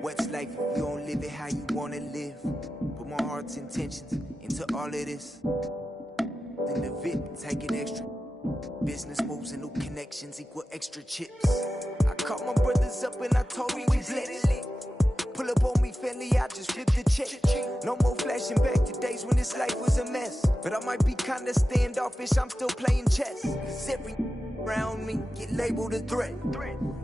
What's life if you don't live it how you wanna live? Put my heart's intentions into all of this. Then the VIP taking extra. Business moves and new connections equal extra chips. I called my brothers up and I told them we blessed. Pull up on me, family, I just flipped the check. No more flashing back to days when this life was a mess. But I might be kinda standoffish, I'm still playing chess. Cause every around me get labeled a threat.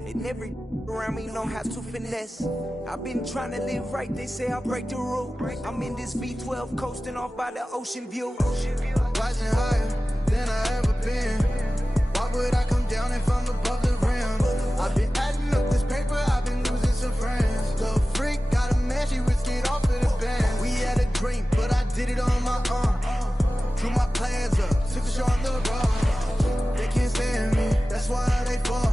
And every around me know how to finesse. I've been trying to live right, they say I break the rule. I'm in this V12 coasting off by the ocean view. Rising higher than I ever been. Why would I come down if I'm above the rim? I've been adding up this paper, I've been losing some friends. Little freak, got a man, she risked it off of the band. We had a dream, but I did it on my own. Drew my plans up, took a shot on the road. They can't stand me, that's why they fall.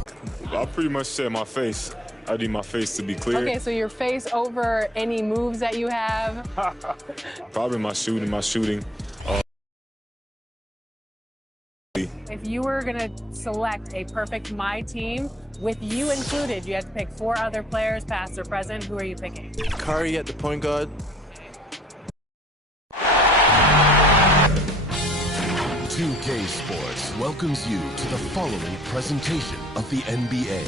I pretty much said my face. I need my face to be clear. Okay, so your face over any moves that you have? Probably my shooting. If you were going to select a perfect My Team, with you included, you had to pick 4 other players, past or present. Who are you picking? Curry at the point guard. 2K Sports welcomes you to the following presentation of the NBA.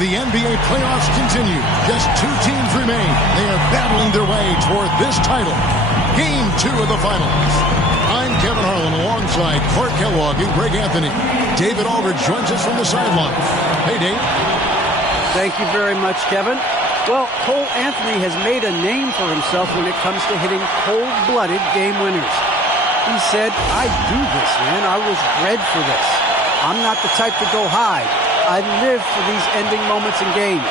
The NBA playoffs continue. Just 2 teams remain. They are battling their way toward this title. Game 2 of the finals. I'm Kevin Harlan alongside Clark Kellogg and Greg Anthony. David Aldridge joins us from the sideline. Hey, Dave. Thank you very much, Kevin. Well, Cole Anthony has made a name for himself when it comes to hitting cold-blooded game winners. He said, I do this, man. I was bred for this. I'm not the type to go hide. I live for these ending moments in games.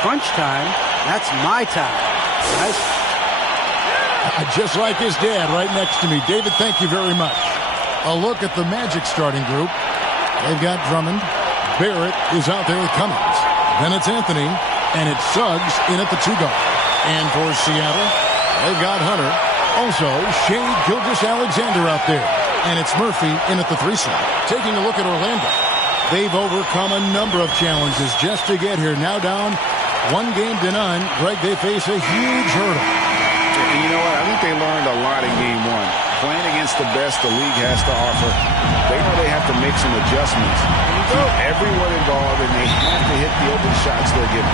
Crunch time, that's my time. Guys? Just like his dad right next to me. David, thank you very much. A look at the Magic starting group. They've got Drummond. Barrett is out there with Cummings. Then it's Anthony, and it's Suggs in at the 2 guard. And for Seattle, they've got Hunter. Also, Shai Gilgeous-Alexander out there. And it's Murphy in at the 3 slot. Taking a look at Orlando. They've overcome a number of challenges just to get here. Now down 1-0. Greg, they face a huge hurdle. And you know what? I think they learned a lot in Game 1. Playing against the best the league has to offer, they know they have to make some adjustments. Everyone involved, and they have to hit the open shots they're given.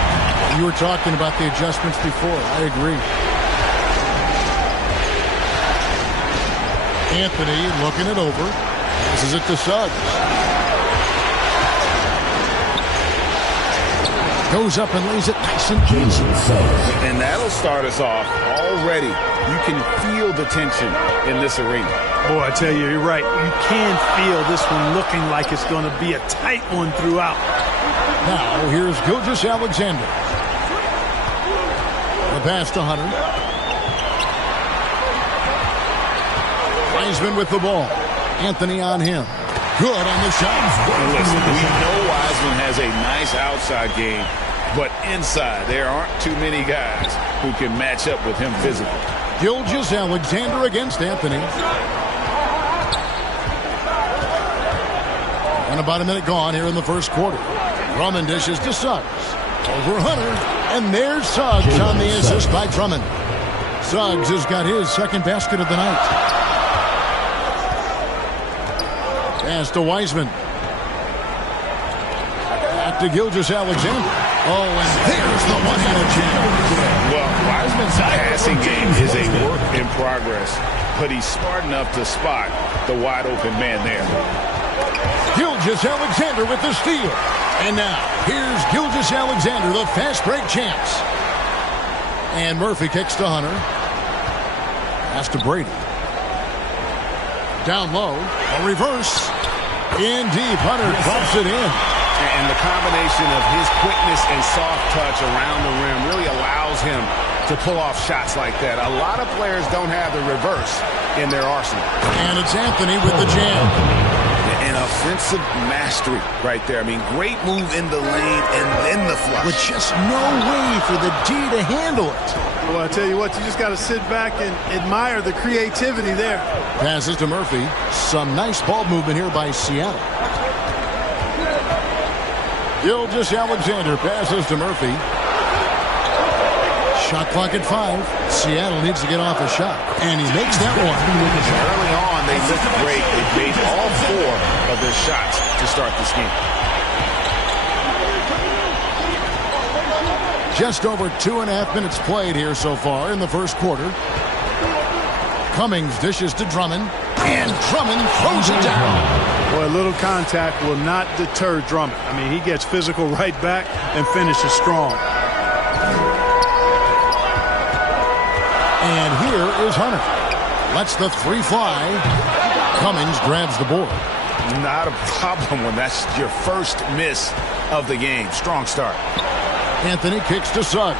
You were talking about the adjustments before. I agree. Anthony looking it over. This is it to Suggs. Goes up and lays it nice and easy. And that'll start us off already. You can feel the tension in this arena. Boy, I tell you, you're right. You can feel this one looking like it's going to be a tight one throughout. Now, here's Gilgeous-Alexander. The pass to Hunter. Wiseman with the ball. Anthony on him. Good on the shot. Listen, we know Wiseman has a nice outside game, but inside there aren't too many guys who can match up with him physically. Gilgeous-Alexander against Anthony. And about a minute gone here in the first quarter. Drummond dishes to Suggs. Over Hunter. And there's Suggs on the assist by Drummond. Suggs has got his second basket of the night. Pass to Wiseman. Back to Gilgeous-Alexander. Oh, and there's the one-handed jam. Well, Wiseman's passing game is a work in progress, but he's smart enough to spot the wide-open man there. Gilgeous-Alexander with the steal. And now, here's Gilgeous-Alexander, the fast break champs. And Murphy kicks to Hunter. Pass to Brady. Down low, a reverse. In deep, Hunter drops it in. And the combination of his quickness and soft touch around the rim really allows him to pull off shots like that. A lot of players don't have the reverse in their arsenal. And it's Anthony with the jam. An offensive mastery right there. I mean, great move in the lane and then the flush. With just no way for the D to handle it. Well, I tell you what, you just got to sit back and admire the creativity there. Passes to Murphy. Some nice ball movement here by Seattle. Gilgeous-Alexander passes to Murphy. Shot clock at 5. Seattle needs to get off a shot. And he makes that one. Early on, they looked great. They made all 4 of their shots to start this game. Just over 2.5 minutes played here so far in the first quarter. Cummings dishes to Drummond. And Drummond throws it down. Boy, a little contact will not deter Drummond. I mean, he gets physical right back and finishes strong. And here is Hunter. Lets the 3 fly. Cummings grabs the board. Not a problem when that's your first miss of the game. Strong start. Anthony kicks to Suggs.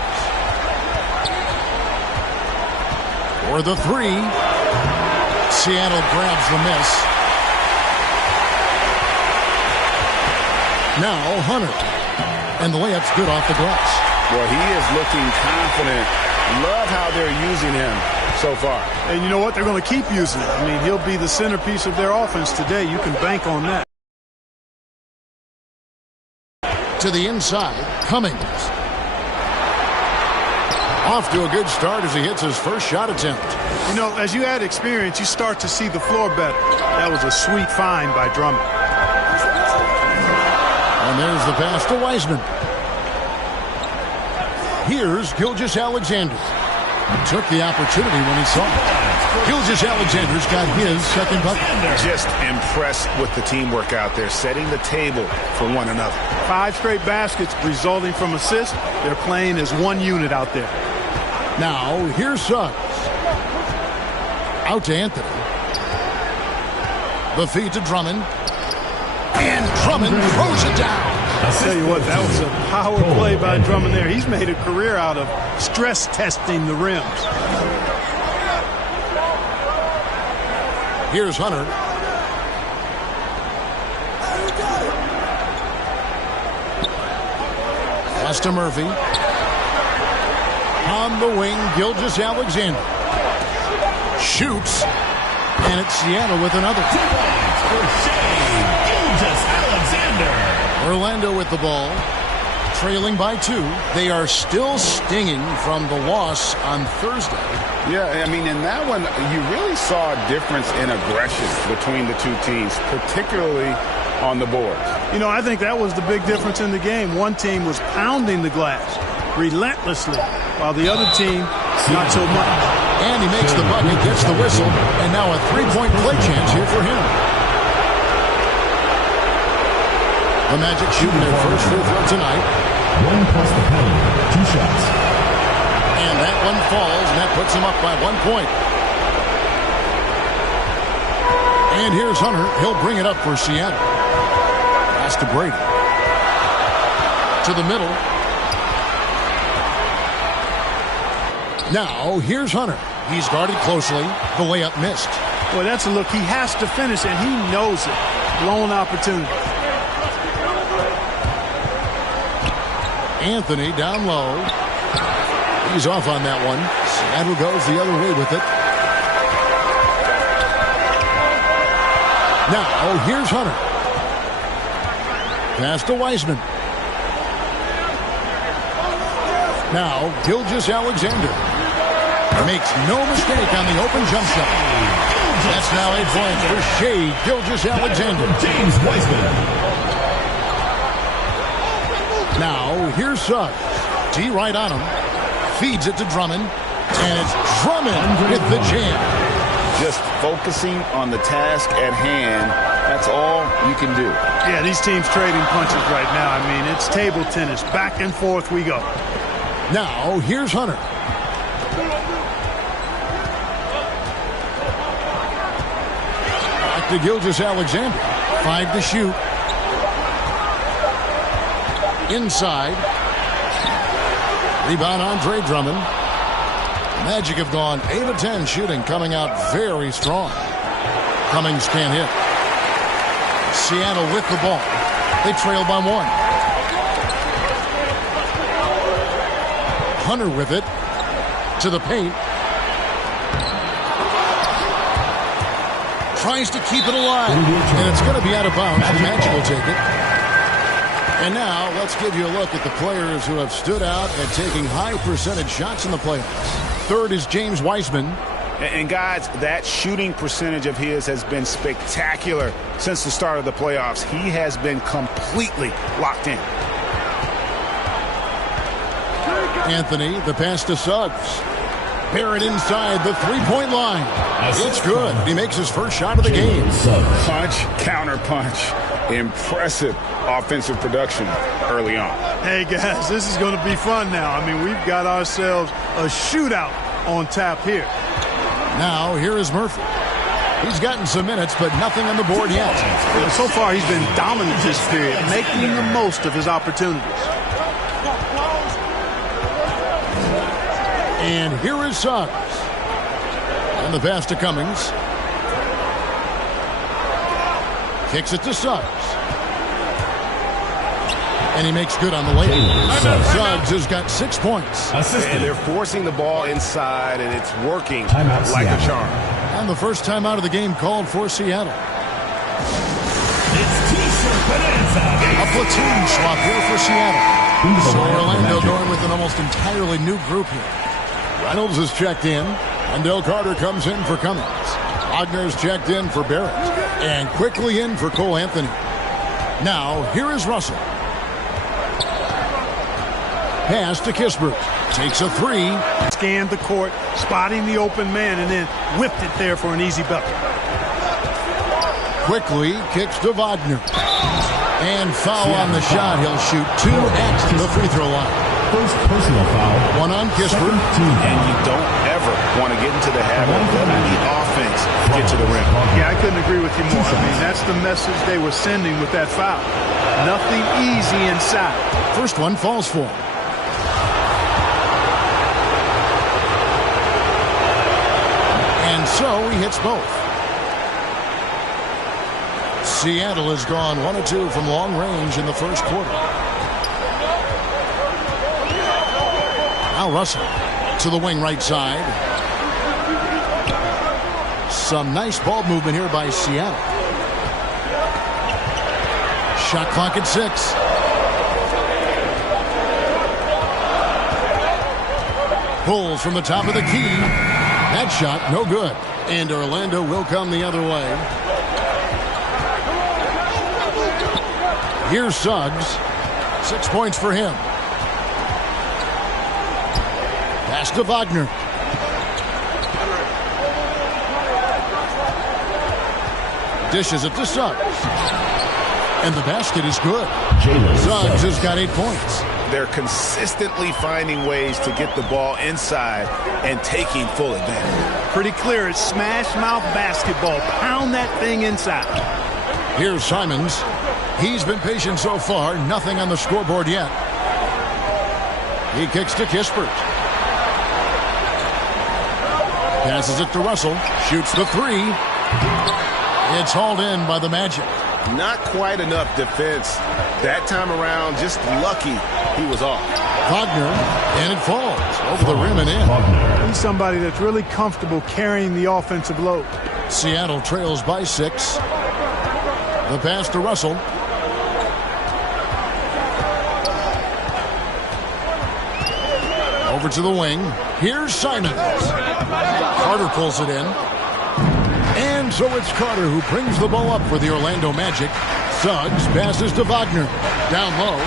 For the 3. Seattle grabs the miss. Now Hunter. And the layup's good off the glass. Well, he is looking confident. Love how they're using him so far. And you know what? They're going to keep using him. I mean, he'll be the centerpiece of their offense today. You can bank on that. To the inside, Cummings. Off to a good start as he hits his first shot attempt. You know, as you add experience, you start to see the floor better. That was a sweet find by Drummond. And there's the pass to Wiseman. Here's Gilgeous-Alexander. He took the opportunity when he saw it. Gilgeous-Alexander's got his second bucket. Just impressed with the teamwork out there, setting the table for one another. 5 straight baskets resulting from assists. They're playing as one unit out there. Now, here's Suggs. Out to Anthony. The feed to Drummond. And Drummond throws it down. I'll tell you what, that was a power play by Drummond there. He's made a career out of stress testing the rims. Here's Hunter. Pass to Murphy. On the wing, Gilgeous-Alexander. Shoots. And it's Seattle with another. Gilgeous-Alexander. Orlando with the ball. Trailing by 2. They are still stinging from the loss on Thursday. Yeah, I mean, in that one, you really saw a difference in aggression between the two teams, particularly on the boards. You know, I think that was the big difference in the game. One team was pounding the glass relentlessly, while the other team, not so much. And he makes the bucket, gets the whistle, and now a 3-point play chance here for him. The Magic shooting their first free throw tonight. 1 plus the penalty. 2 shots. And that one falls, and that puts him up by 1 point. And here's Hunter. He'll bring it up for Seattle. Pass to Brady. To the middle. Now, here's Hunter. He's guarded closely. The layup missed. Boy, that's a look. He has to finish, and he knows it. Blown opportunity. Anthony down low. He's off on that one. Seattle goes the other way with it. Now, here's Hunter. Pass to Wiseman. Now, Gilgeous-Alexander. Makes no mistake on the open jump shot. That's now 8 points for Shea Gilgeous-Alexander. James Wiseman. Now, here's Suggs. D right on him. Feeds it to Drummond. And it's Drummond with the jam. Just focusing on the task at hand. That's all you can do. Yeah, these teams trading punches right now. I mean, it's table tennis. Back and forth we go. Now, here's Hunter. Back to Gilgeous-Alexander. 5 to shoot. Inside. Rebound Andre Drummond. Magic have gone 8 of 10 shooting, coming out very strong. Cummings can't hit. Seattle with the ball. They trail by 1. Hunter with it. To the paint. Tries to keep it alive. And it's going to be out of bounds. The Magic will take it. And now let's give you a look at the players who have stood out at taking high percentage shots in the playoffs. Third is James Wiseman. And guys, that shooting percentage of his has been spectacular since the start of the playoffs. He has been completely locked in. Anthony, the pass to Suggs. Barrett inside the three-point line. It's good. He makes his first shot of the game. Punch, counter punch. Impressive offensive production early on. Hey, guys, this is going to be fun now. I mean, we've got ourselves a shootout on tap here. Now, here is Murphy. He's gotten some minutes, but nothing on the board yet. So far, he's been dominant this period, making the most of his opportunities. And here is Suggs. And the pass to Cummings. Kicks it to Suggs. And he makes good on the layup. Suggs has got 6 points. And they're forcing the ball inside, and it's working like a charm. And the first time out of the game called for Seattle. A platoon swap here for Seattle. So Orlando going with an almost entirely new group here. Reynolds is checked in. Wendell Carter comes in for Cummings. Wagner's checked in for Barrett. And quickly in for Cole Anthony. Now, here is Russell. Pass to Kispert. Takes a three. Scanned the court, spotting the open man, and then whipped it there for an easy bucket. Quickly kicks to Wagner. And foul on the shot. He'll shoot 2 at the free throw line. First personal foul. One on Kispert. And you don't ever want to get into the habit of letting the offense get to the rim. Yeah, I couldn't agree with you more. I mean, that's the message they were sending with that foul. Nothing easy inside. First one falls for him. And so he hits both. Seattle has gone 1 of 2 from long range in the first quarter. Now Russell to the wing right side. Some nice ball movement here by Seattle. Shot clock at 6. Pulls from the top of the key. That shot no good. And Orlando will come the other way. Here's Suggs. 6 points for him. Pass to Wagner. Dishes it to Suggs. And the basket is good. Suggs has got 8 points. They're consistently finding ways to get the ball inside and taking full advantage. Pretty clear. It's smash mouth basketball. Pound that thing inside. Here's Simons. He's been patient so far. Nothing on the scoreboard yet. He kicks to Kispert. Passes it to Russell. Shoots the three. It's hauled in by the Magic. Not quite enough defense that time around. Just lucky he was off. Wagner, and it falls over the rim and in. He's somebody that's really comfortable carrying the offensive load. Seattle trails by 6. The pass to Russell. Over to the wing. Here's Simons. Carter pulls it in. And so it's Carter who brings the ball up for the Orlando Magic. Suggs passes to Wagner. Down low.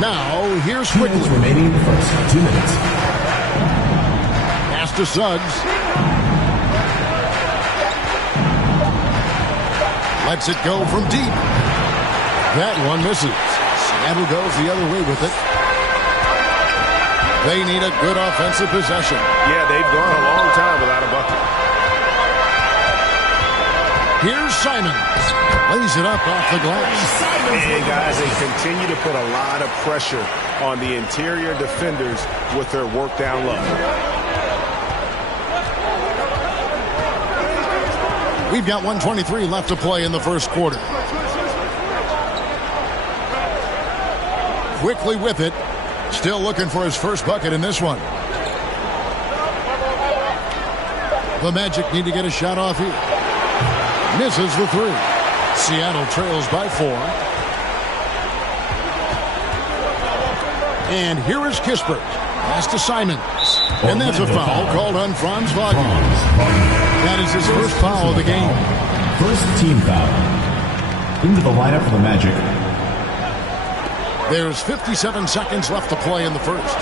Now, here's Quickly. Remaining in the first 2 minutes. Pass to Suggs. Lets it go from deep. That one misses. Seattle goes the other way with it. They need a good offensive possession. Yeah, they've gone a long time without a bucket. Here's Simons. Lays it up off the glass. And guys, they continue to put a lot of pressure on the interior defenders with their work down low. We've got 1:23 left to play in the first quarter. Quickly with it. Still looking for his first bucket in this one. The Magic need to get a shot off here. Misses the three. Seattle trails by 4. And here is Kispert. Pass to Simons. And that's a foul called on Franz Wagner. That is his first foul of the game. First team foul. Into the lineup for the Magic. There's 57 seconds left to play in the first.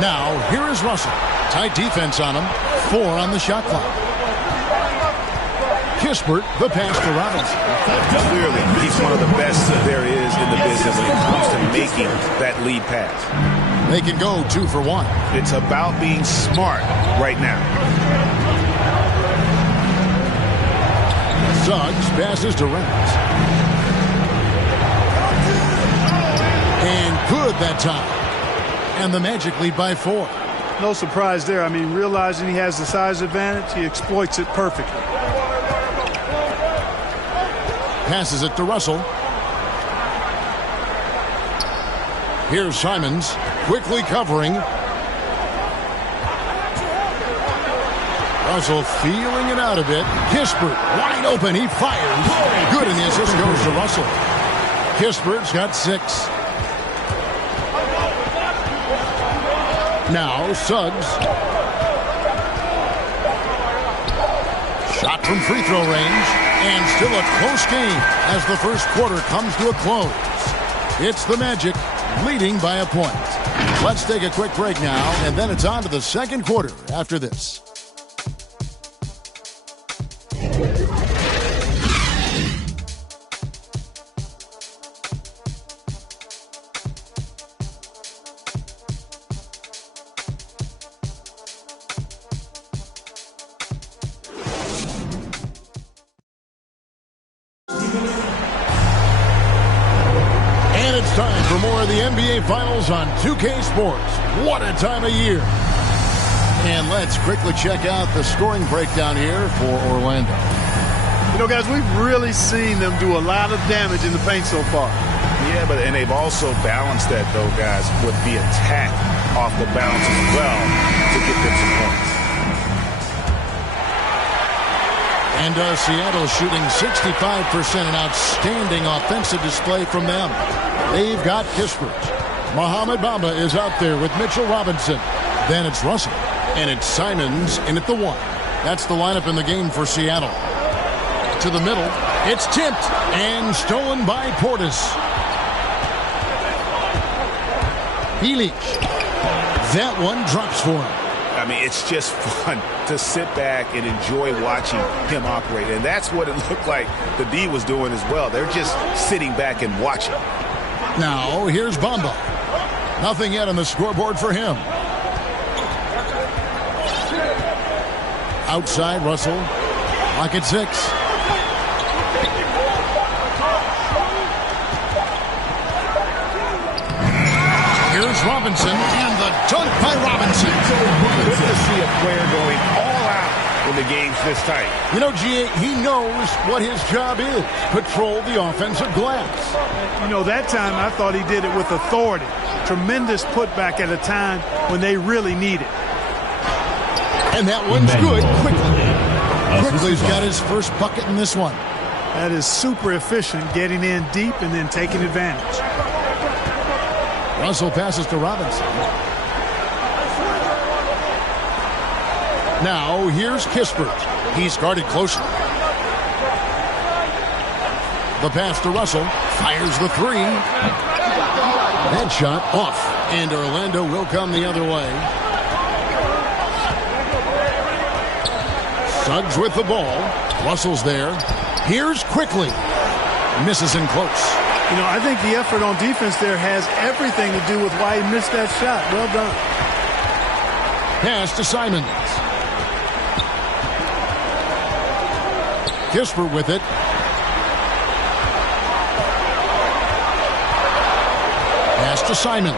Now, here is Russell. Tight defense on him. 4 on the shot clock. Kispert, the pass to Robinson. Clearly, he's one of the best there is in the business when it comes to making that lead pass. They can go 2 for 1. It's about being smart right now. Suggs passes to Reynolds. And good that time. And the Magic lead by 4. No surprise there. I mean, realizing he has the size advantage, he exploits it perfectly. Passes it to Russell. Here's Simons, quickly covering. Russell feeling it out a bit. Kispert, wide open, he fires. Good, and the assist goes to Russell. Kispert's got 6. Now, Suggs. Shot from free throw range. And still a close game as the first quarter comes to a close. It's the Magic leading by a point. Let's take a quick break now, and then it's on to the second quarter after this. Time for more of the NBA Finals on 2K Sports. What a time of year. And let's quickly check out the scoring breakdown here for Orlando. You know, guys, we've really seen them do a lot of damage in the paint so far. Yeah, and they've also balanced that, though, guys, with the attack off the bounce as well to get them some points. And Seattle shooting 65%, an outstanding offensive display from them. They've got Kispert. Mohamed Bamba is out there with Mitchell Robinson. Then it's Russell. And it's Simons in at the 1. That's the lineup in the game for Seattle. To the middle. It's tipped and stolen by Portis. Helich. That one drops for him. I mean, it's just fun to sit back and enjoy watching him operate. And that's what it looked like the D was doing as well. They're just sitting back and watching. Now, here's Bamba. Nothing yet on the scoreboard for him. Outside, Russell. Lock at 6. Here's Robinson, and the dunk by Robinson. Good to see a player going all out when the game's this tight. You know, G.A., he knows what his job is. Patrol the offensive glass. You know, that time I thought he did it with authority. Tremendous putback at a time when they really need it. And that one's good. Quickly's got his first bucket in this one. That is super efficient, getting in deep and then taking advantage. Russell passes to Robinson. Now, here's Kispert. He's guarded closely. The pass to Russell. Fires the 3. That shot off. And Orlando will come the other way. Suggs with the ball. Russell's there. Here's Quickly. Misses in close. You know, I think the effort on defense there has everything to do with why he missed that shot. Well done. Pass to Simons. Kispert with it. Pass to Simons.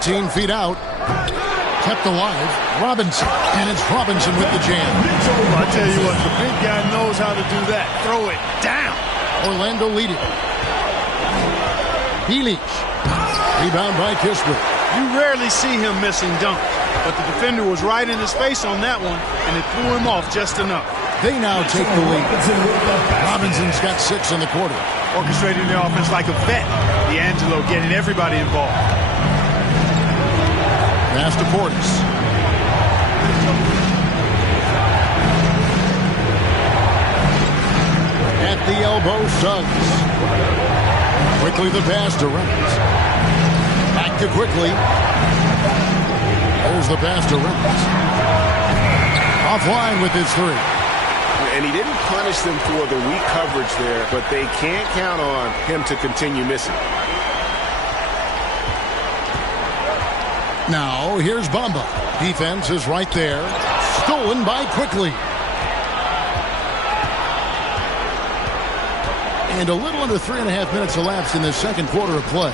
18 feet out. Kept alive. Robinson. And it's Robinson with the jam. I tell you what, the big guy knows how to do that. Throw it down. Orlando leading. Helich. Rebound by Kispert. You rarely see him missing dunks. but the defender was right in his face on that one, and it threw him off just enough. They now take the lead. Robinson's got 6 in the quarter. Orchestrating the offense like a vet. D'Angelo getting everybody involved. Pass to Portis. At the elbow, Suggs. Quickly the pass to Reynolds. Back to Quickly. There's the pass to Reynolds. Offline with his 3. And he didn't punish them for the weak coverage there, but they can't count on him to continue missing. Now, here's Bamba. Defense is right there. Stolen by Quickly. And a little under 3.5 minutes elapsed in the second quarter of play.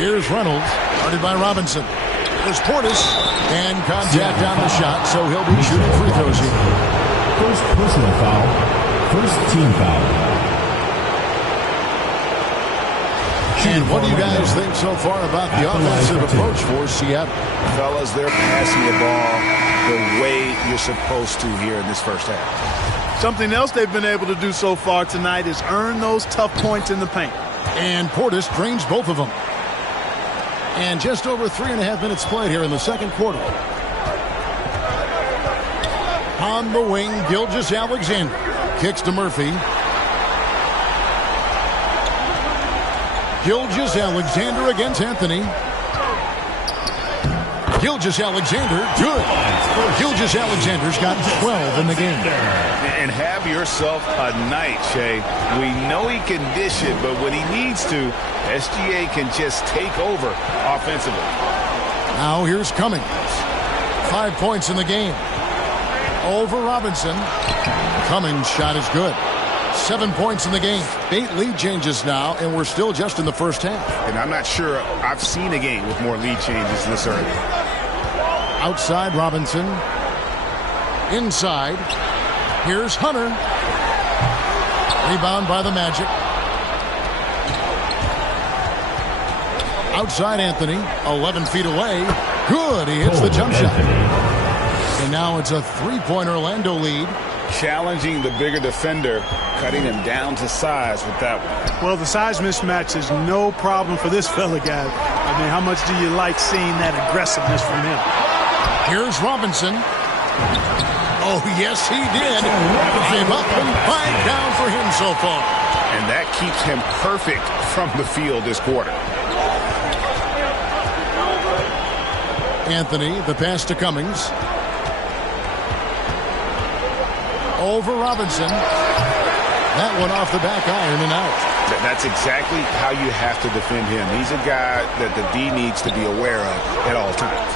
Here's Reynolds, guarded by Robinson. There's Portis, and contact on the shot, so he'll be shooting free throws here. First personal foul. First team foul. And what do you guys think so far about the offensive approach for Seattle? Fellas, they're passing the ball the way you're supposed to here in this first half. Something else they've been able to do so far tonight is earn those tough points in the paint. And Portis drains both of them. And just over 3.5 minutes played here in the second quarter. On the wing, Gilgeous-Alexander kicks to Murphy. Gilgeous-Alexander against Anthony. Gilgeous-Alexander, good. Gilgeous-Alexander's got 12 in the game. And have yourself a night, Shea. We know he can dish it, but when he needs to, SGA can just take over offensively. Now here's Cummings. 5 points in the game. Over Robinson. Cummings' shot is good. 7 points in the game. 8 lead changes now, and we're still just in the first half. And I'm not sure I've seen a game with more lead changes this early. Outside Robinson. Inside. Here's Hunter. Rebound by the Magic. Outside Anthony. 11 feet away. Good. He hits the jump shot. And now it's a 3-point Orlando lead. Challenging the bigger defender, cutting him down to size with that one. Well, the size mismatch is no problem for this fella, guys. I mean, how much do you like seeing that aggressiveness from him? Here's Robinson. Oh, yes, he did. 5 up and 5 down for him so far. And that keeps him perfect from the field this quarter. Anthony, the pass to Cummings. Over Robinson. That one off the back iron and out. That's exactly how you have to defend him. He's a guy that the D needs to be aware of at all times.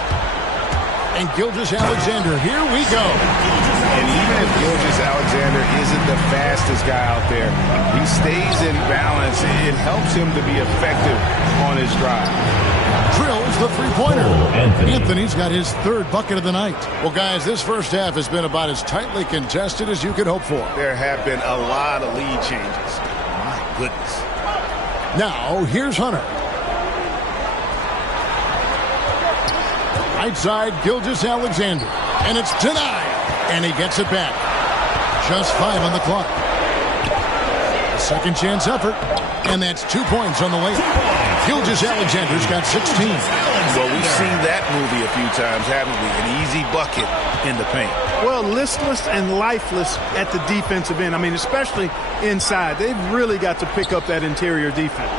And Gilgeous-Alexander, here we go. And even if Gilgeous-Alexander isn't the fastest guy out there, he stays in balance. It helps him to be effective on his drive. Drills the three-pointer. Anthony's got his 3rd bucket of the night. Well, guys, this first half has been about as tightly contested as you could hope for. There have been a lot of lead changes. My goodness. Now, here's Hunter. Right side, Gilgeous-Alexander. And it's denied. And he gets it back. Just 5 on the clock. A second chance effort. And that's 2 points on the layup. Gilgeous-Alexander's got 16. Well, we've seen that movie a few times, haven't we? An easy bucket in the paint. Well, listless and lifeless at the defensive end. I mean, especially inside. They've really got to pick up that interior defense.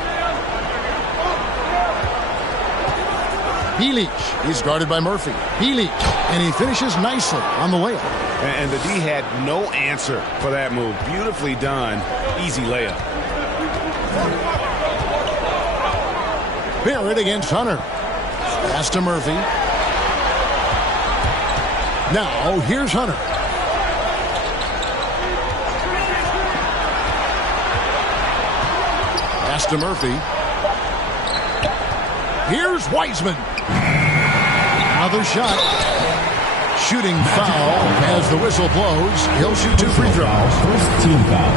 Bielich, he's guarded by Murphy. Bielich, and he finishes nicely on the layup. And the D had no answer for that move. Beautifully done. Easy layup. Barrett against Hunter. Pass to Murphy. Now, here's Hunter. Pass to Murphy. Here's Wiseman. Another shot. Shooting foul as the whistle blows. He'll shoot 2 free throws. First team foul.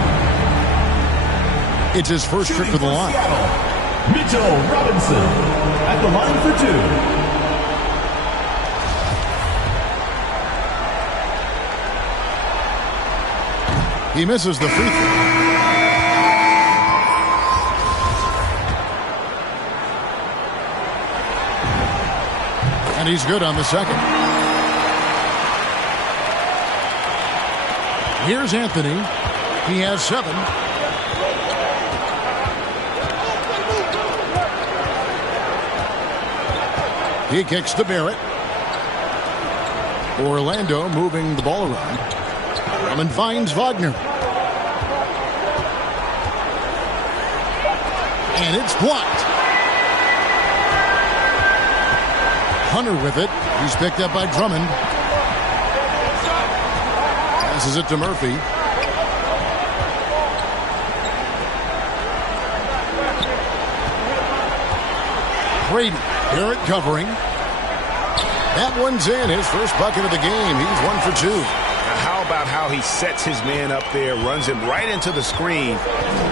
It's his first trip to the line. Mitchell Robinson at the He misses the free throw. And he's good on the second. Here's Anthony. He has 7. He kicks to Barrett. Orlando moving the ball around. Drummond finds Wagner. And it's blocked. Hunter with it. He's picked up by Drummond. Passes it to Murphy. Brady. Barrett covering. That one's in. His first bucket of the game. He's 1 for 2. How about how he sets his man up there, runs him right into the screen,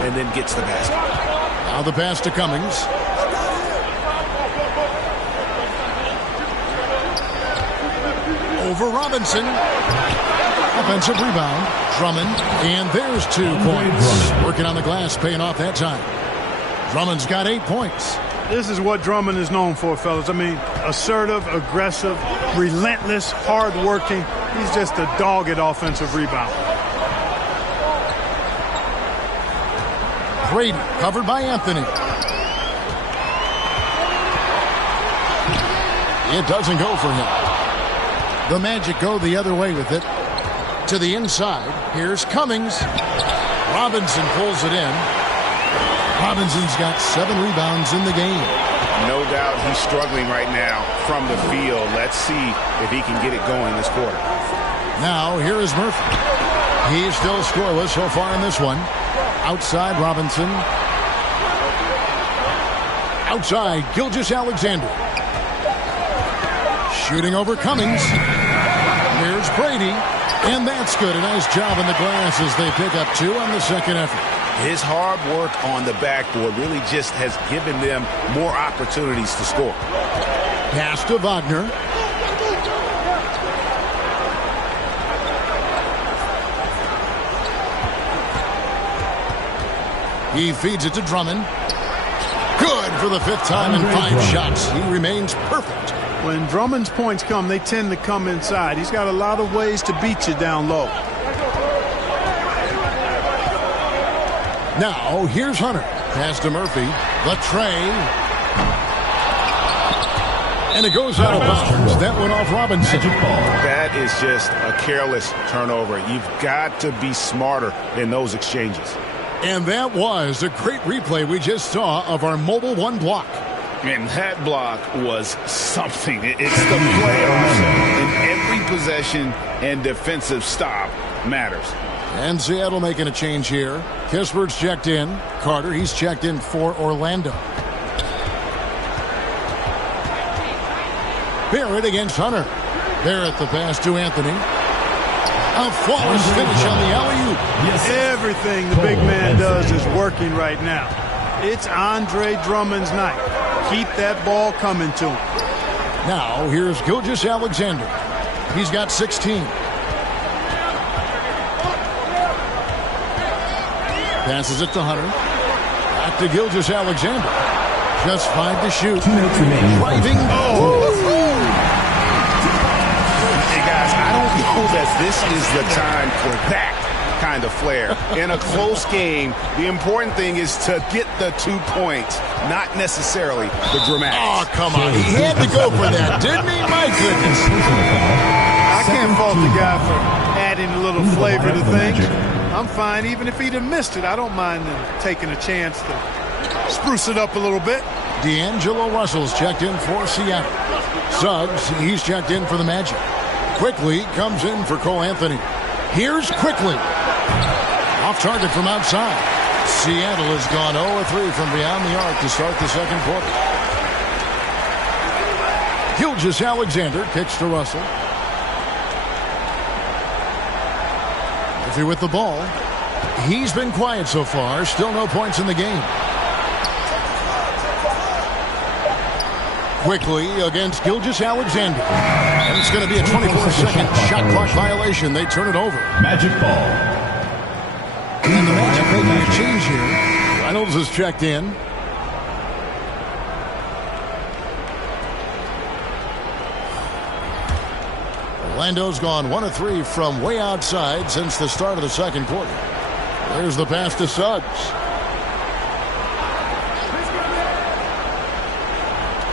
and then gets the basket. Now the pass to Cummings. Over Robinson. Offensive rebound. Drummond. And there's 2 points. Working on the glass, paying off that time. Drummond's got 8 points. This is what Drummond is known for, fellas. I mean, assertive, aggressive, relentless, hard-working. He's just a dogged offensive rebound. Brady covered by Anthony. It doesn't go for him. The Magic go the other way with it. To the inside. Here's Cummings. Robinson pulls it in. Robinson's got 7 rebounds in the game. No doubt he's struggling right now from the field. Let's see if he can get it going this quarter. Now, here is Murphy. He's still scoreless so far in this one. Outside, Robinson. Outside, Gilgeous-Alexander. Shooting over Cummings. Here's Brady. And that's good. A nice job in the glass as they pick up 2 on the second effort. His hard work on the backboard really just has given them more opportunities to score. Pass to Wagner. He feeds it to Drummond. Good for the 5th time in 5 shots. He remains perfect. When Drummond's points come, they tend to come inside. He's got a lot of ways to beat you down low. Now, here's Hunter. Pass to Murphy. The tray. And it goes out of bounds. That went off Robinson. That is just a careless turnover. You've got to be smarter in those exchanges. And that was a great replay we just saw of our Mobile One block. And that block was something. It's the playoffs. In every possession and defensive stop matters. And Seattle making a change here. Kispert's checked in. Carter, he's checked in for Orlando. Barrett against Hunter. Barrett the pass to Anthony. A flawless finish on the alley-oop. Yes. Everything the big man does is working right now. It's Andre Drummond's night. Keep that ball coming to him. Now, here's Gilgeous-Alexander. He's got 16. Passes it to Hunter. Back to Gilgeous-Alexander. Just 5 to shoot. 2 minutes remaining. Driving. Hey, guys, I don't know that this is the time for that kind of flair. In a close game, the important thing is to get the 2 points, not necessarily the dramatics. Oh, come on. He had to go for that, didn't he? My goodness. I can't fault the guy for adding a little flavor to things. I'm fine. Even if he'd have missed it, I don't mind them taking a chance to spruce it up a little bit. D'Angelo Russell's checked in for Seattle. Suggs, he's checked in for the Magic. Quickly comes in for Cole Anthony. Here's Quickly. Off target from outside. Seattle has gone 0-3 from beyond the arc to start the second quarter. Gilgeous-Alexander kicks to Russell. Murphy with the ball. He's been quiet so far. Still no points in the game. Quickly against Gilgeous-Alexander. And it's going to be a 24-second shot clock violation. They turn it over. Magic ball. And the Magic making a change here. Reynolds is checked in. Orlando's gone 1 of 3 from way outside since the start of the second quarter. There's the pass to Suggs.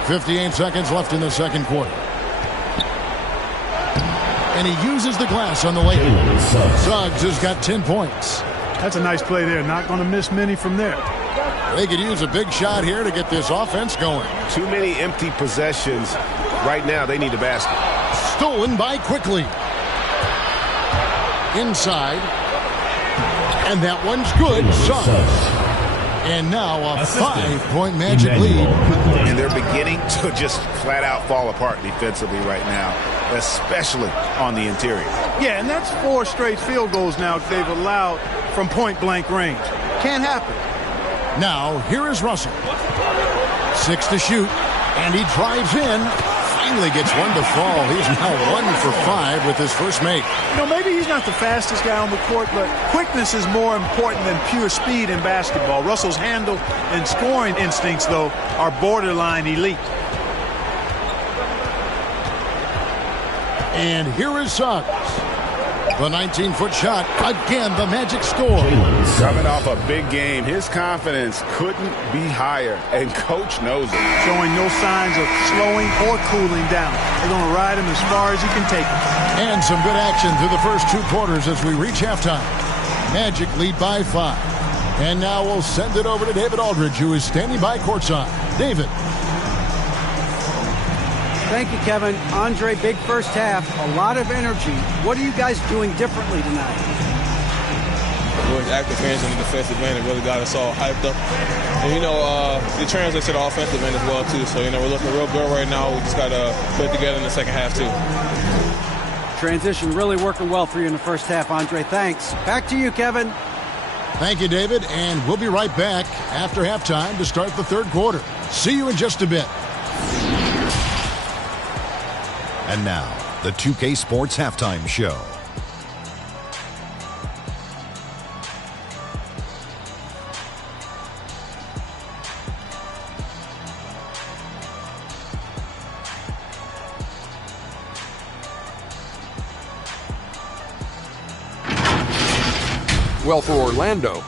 58 seconds left in the second quarter. And he uses the glass on the layup. Suggs has got 10 points. That's a nice play there. Not going to miss many from there. They could use a big shot here to get this offense going. Too many empty possessions. Right now, they need a basket. Stolen by Quickly. Inside. And that one's good. Suggs. And now a 5-point Magic lead. And they're beginning to just flat out fall apart defensively right now, especially on the interior. Yeah, and that's 4 straight field goals now they've allowed from point-blank range. Can't happen. Now, here is Russell. 6 to shoot, and he drives in. Finally gets one to fall. He's now 1 for 5 with his first make. You know, maybe he's not the fastest guy on the court, but quickness is more important than pure speed in basketball. Russell's handle and scoring instincts, though, are borderline elite. And here is Suggs. The 19-foot shot. Again, the Magic score. Coming off a big game, his confidence couldn't be higher, and Coach knows it. Showing no signs of slowing or cooling down. They're going to ride him as far as he can take him. And some good action through the first 2 quarters as we reach halftime. Magic lead by 5. And now we'll send it over to David Aldridge, who is standing by courtside. David. Thank you, Kevin. Andre, big first half, a lot of energy. What are you guys doing differently tonight? We're active fans in the defensive end. It really got us all hyped up. And, you know, it translates to the offensive end as well, too. So, you know, we're looking real good right now. We just got to put it together in the second half, too. Transition really working well for you in the first half, Andre. Thanks. Back to you, Kevin. Thank you, David. And we'll be right back after halftime to start the third quarter. See you in just a bit. And now, the 2K Sports Halftime Show. Well, for Orlando,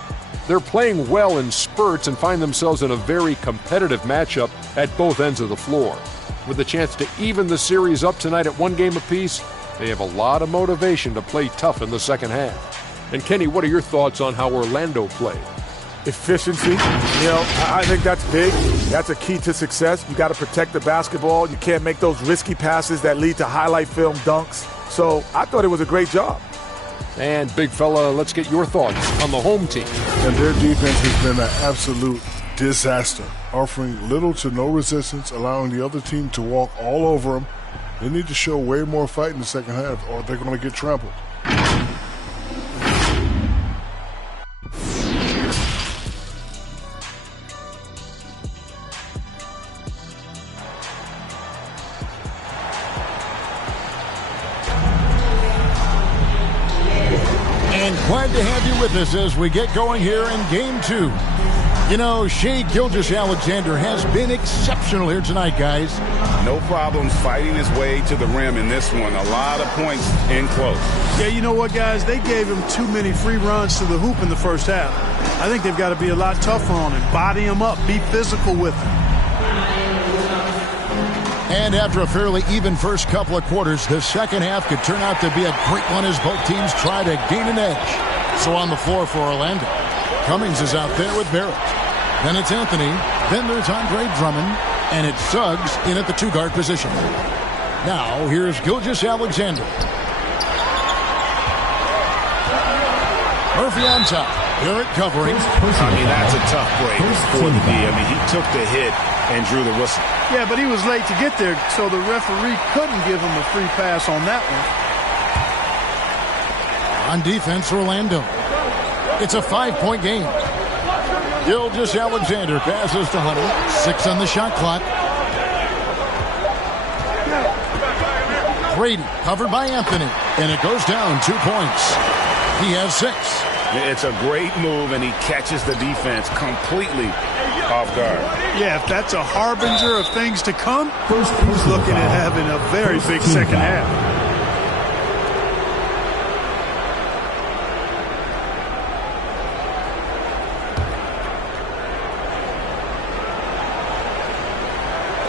they're playing well in spurts and find themselves in a very competitive matchup at both ends of the floor. With a chance to even the series up tonight at 1 game apiece, they have a lot of motivation to play tough in the second half. And Kenny, what are your thoughts on how Orlando played? Efficiency, you know, I think that's big. That's a key to success. You got to protect the basketball. You can't make those risky passes that lead to highlight film dunks. So I thought it was a great job. And big fella, let's get your thoughts on the home team. And their defense has been an absolute disaster, offering little to no resistance, allowing the other team to walk all over them. They need to show way more fight in the second half, or they're going to get trampled. And glad to have you with us as we get going here in Game 2. You know, Shai Gilgeous-Alexander has been exceptional here tonight, guys. No problems fighting his way to the rim in this one. A lot of points in close. Yeah, you know what, guys? They gave him too many free runs to the hoop in the first half. I think they've got to be a lot tougher on him. Body him up. Be physical with him. And after a fairly even first couple of quarters, the second half could turn out to be a great one as both teams try to gain an edge. So on the floor for Orlando, Cummings is out there with Barrett. Then it's Anthony. Then there's Andre Drummond. And it's Suggs in at the 2-guard position. Now, here's Gilgeous-Alexander. Murphy on top. Barrett covering. I mean, that's a tough break for the D. I mean, he took the hit and drew the whistle. Yeah, but he was late to get there, so the referee couldn't give him a free pass on that one. On defense, Orlando. It's a 5-point game. Gilgeous-Alexander passes to Hunter. 6 on the shot clock. Brady covered by Anthony. And it goes down 2 points. He has 6. It's a great move, and he catches the defense completely off guard. Yeah, if that's a harbinger of things to come, he's looking at having a very big second half.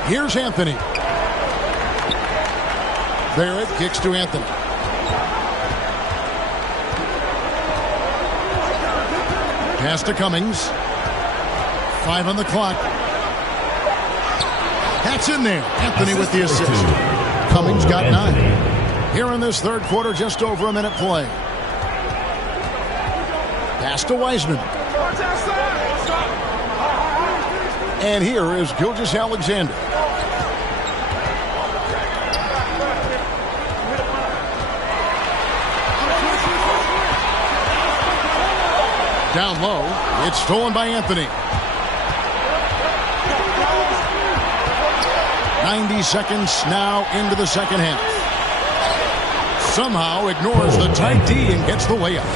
Here's Anthony. Barrett kicks to Anthony. Pass to Cummings. 5 on the clock. That's in there. Anthony with the assist. Cummings got 9. Here in this third quarter, just over a minute play. Pass to Wiseman. And here is Gilgeous-Alexander. Down low, it's stolen by Anthony. 90 seconds now into the second half. Somehow ignores the tight D and gets the layup.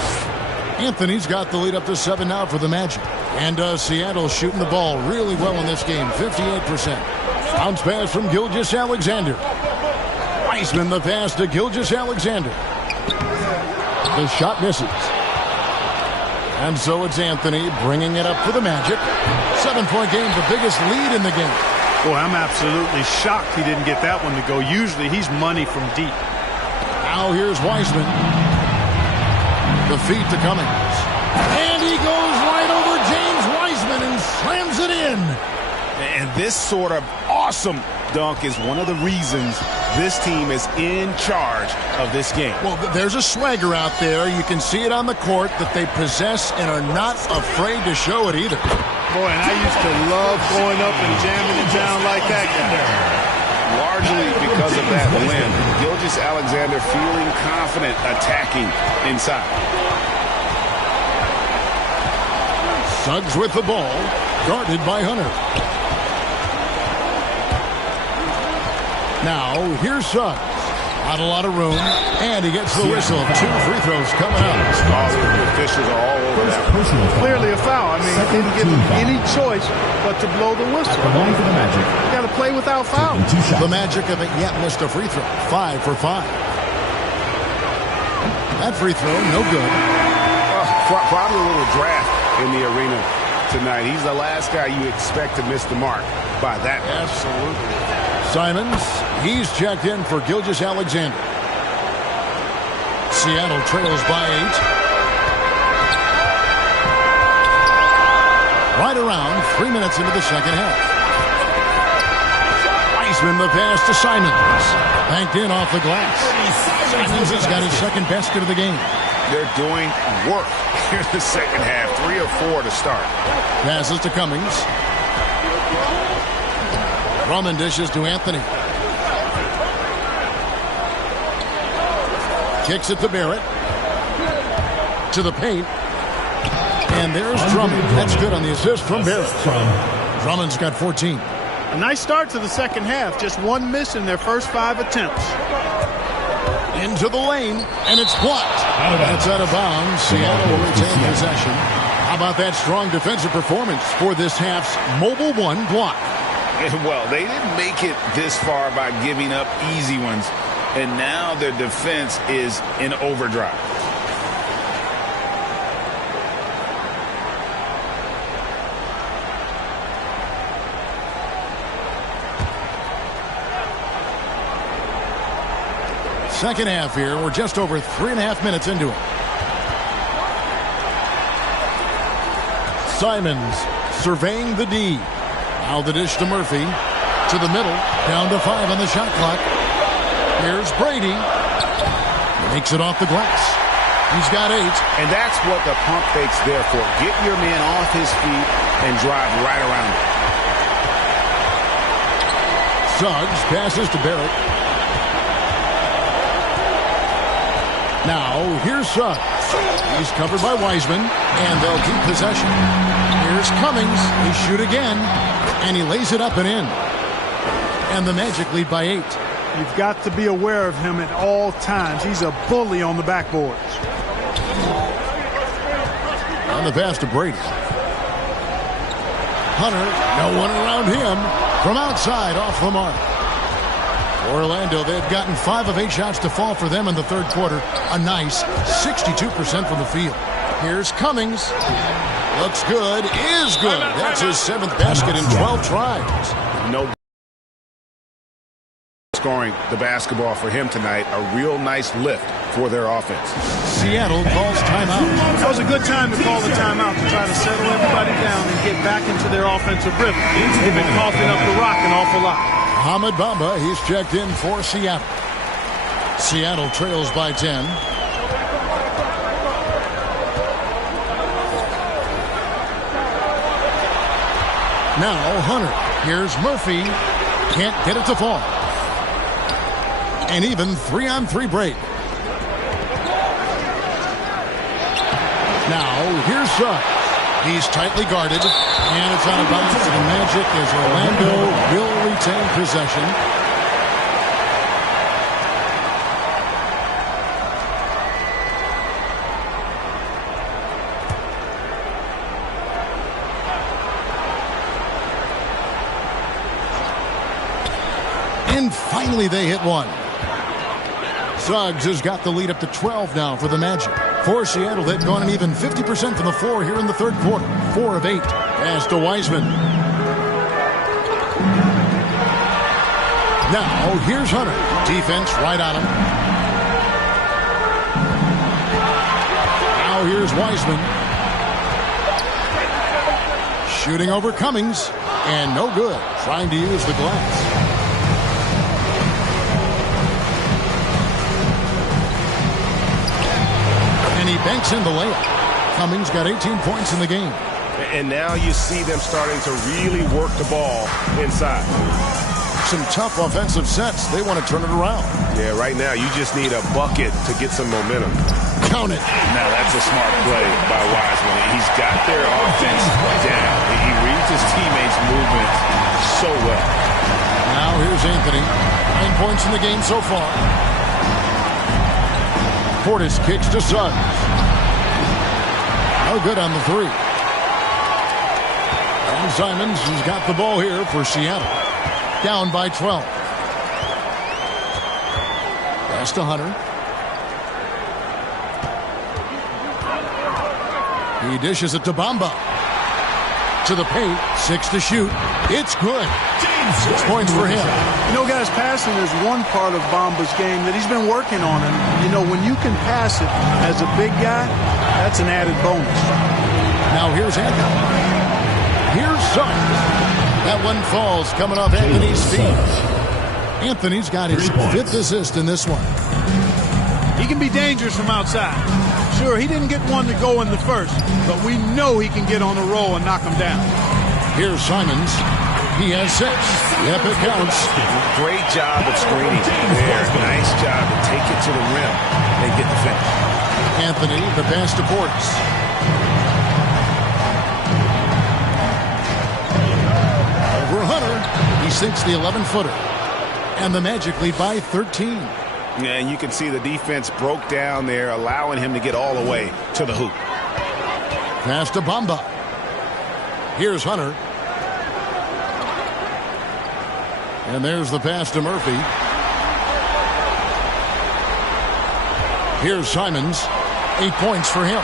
Anthony's got the lead up to 7 now for the Magic. And Seattle shooting the ball really well in this game, 58%. Bounce pass from Gilgeous-Alexander. Wiseman the pass to Gilgeous-Alexander. The shot misses. And so it's Anthony bringing it up for the Magic. 7-point game, the biggest lead in the game. Boy, I'm absolutely shocked he didn't get that one to go. Usually he's money from deep. Now here's Wiseman. The feed to Cummings. And he goes right over James Wiseman and slams it in. And this sort of awesome dunk is one of the reasons this team is in charge of this game. Well, there's a swagger out there. You can see it on the court that they possess and are not afraid to show it either. Boy, and I used to love going up and jamming it down like that guy. Largely because of that win, Gilgeous-Alexander feeling confident attacking inside. Suggs with the ball, guarded by Hunter. Now, here's Suggs. Not a lot of room, and he gets the whistle. 2 free throws coming up. The officials are all over that. Clearly a foul. I mean, he didn't give him any choice but to blow the whistle. You got to play without foul. The Magic haven't yet missed a free throw. 5 for 5. That free throw, no good. Probably a little draft in the arena tonight. He's the last guy you expect to miss the mark by that. Absolutely. Simons, he's checked in for Gilgeous-Alexander. Seattle trails by 8. Right around 3 minutes into the second half. Wiseman the pass to Simons. Banked in off the glass. Simons has got his second basket of the game. They're doing work here in the second half. 3 or 4 to start. Passes to Cummings. Drummond dishes to Anthony. Kicks it to Barrett. To the paint. And there's Drummond. That's good on the assist from Barrett. Drummond's got 14. A nice start to the second half. Just 1 miss in their first 5 attempts. Into the lane, and it's blocked. That's out of bounds. Seattle will retain possession. How about that strong defensive performance for this half's Mobile 1 block? Well, they didn't make it this far by giving up easy ones, and now their defense is in overdrive. Second half here. We're just over 3.5 minutes into it. Simons surveying the D. Now the dish to Murphy. To the middle. Down to 5 on the shot clock. Here's Brady. Makes it off the glass. He's got 8. And that's what the pump fake's there for. Get your man off his feet and drive right around it. Suggs passes to Barrett. Now, here's Suggs. He's covered by Wiseman, and they'll keep possession. Here's Cummings. He shoot again, and he lays it up and in. And the Magic lead by 8. You've got to be aware of him at all times. He's a bully on the backboards. And the pass to Brady. Hunter, no one around him. From outside, off the mark. Orlando, they've gotten 5 of 8 shots to fall for them in the third quarter. A nice 62% from the field. Here's Cummings. Looks good, is good. That's his 7th basket in 12 tries. No scoring the basketball for him tonight. A real nice lift for their offense. Seattle calls timeout. That was a good time to call the timeout to try to settle everybody down and get back into their offensive rhythm. They've been coughing up the rock an awful lot. Mohamed Bamba, he's checked in for Seattle. Seattle trails by 10. Now Hunter. Here's Murphy. Can't get it to fall. An even 3-on-3 break. Now here's Suggs. He's tightly guarded, and it's out of bounds to the Magic as Orlando will retain possession. And finally they hit one. Suggs has got the lead up to 12 now for the Magic. For Seattle, they've gone an even 50% from the floor here in the third quarter. 4 of 8. Pass to Wiseman. Now, here's Hunter. Defense right on him. Now, here's Wiseman. Shooting over Cummings. And no good. Trying to use the glass. He banks in the layup. Cummings got 18 points in the game. And now you see them starting to really work the ball inside. Some tough offensive sets. They want to turn it around. Yeah, right now you just need a bucket to get some momentum. Count it. Now that's a smart play by Wiseman. He's got their offense down. He reads his teammates' movement so well. Now here's Anthony. 9 points in the game so far. Portis kicks to Suggs. No good on the 3. And Simons has got the ball here for Seattle. Down by 12. Pass to Hunter. He dishes it to Bamba. To the paint. 6 to shoot. It's good. 6 points for him. You know, guys, passing is one part of Bamba's game that he's been working on. And, you know, when you can pass it as a big guy, that's an added bonus. Now here's Anthony. Here's Suggs. That one falls coming off Anthony's feet. Anthony's got his 5th assist in this one. He can be dangerous from outside. Sure, he didn't get one to go in the first, but we know he can get on a roll and knock him down. Here's Simons. He has 6. Yep, it counts. Great job of screening there. Nice job to take it to the rim and get the finish. Anthony, the pass to Portis. Over Hunter. He sinks the 11-footer. And the Magic lead by 13. Yeah, and you can see the defense broke down there, allowing him to get all the way to the hoop. Pass to Bamba. Here's Hunter. And there's the pass to Murphy. Here's Simons. 8 points for him.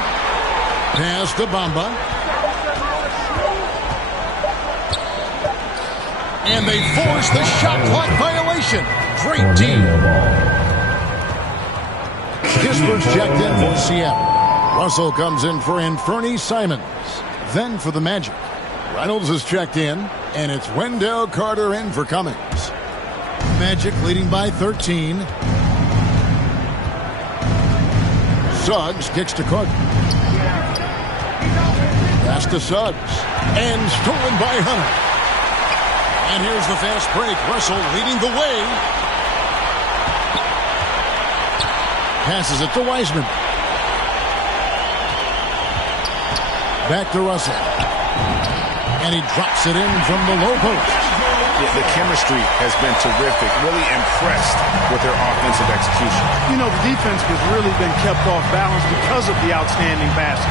Pass to Bamba. And they force the shot clock violation. Great team. Kisper's checked in for Seattle. Russell comes in for Anthony Simons. Then for the Magic. Reynolds is checked in, and it's Wendell Carter in for Cummings. Magic leading by 13. Suggs kicks to Carter. Pass to Suggs. And stolen by Hunter. And here's the fast break. Russell leading the way. Passes it to Wiseman. Back to Russell. And he drops it in from the low post. The chemistry has been terrific. Really impressed with their offensive execution. You know, the defense has really been kept off balance because of the outstanding passes.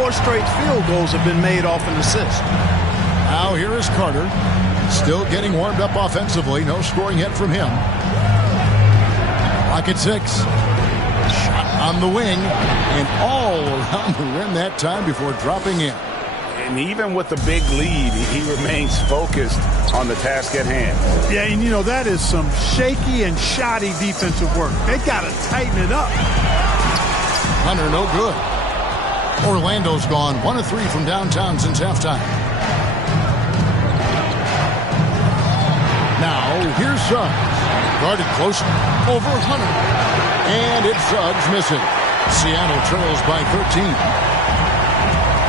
4 straight field goals have been made off an assist. Now here is Carter. Still getting warmed up offensively. No scoring hit from him. Clock at 6. Shot on the wing and all around the rim that time before dropping in. And even with the big lead, he remains focused on the task at hand. Yeah, and you know, that is some shaky and shoddy defensive work. They got to tighten it up. Hunter, no good. Orlando's gone 1 of 3 from downtown since halftime. Now, here's Suggs. Guarded close over Hunter. And it's Suggs missing. Seattle trails by 13.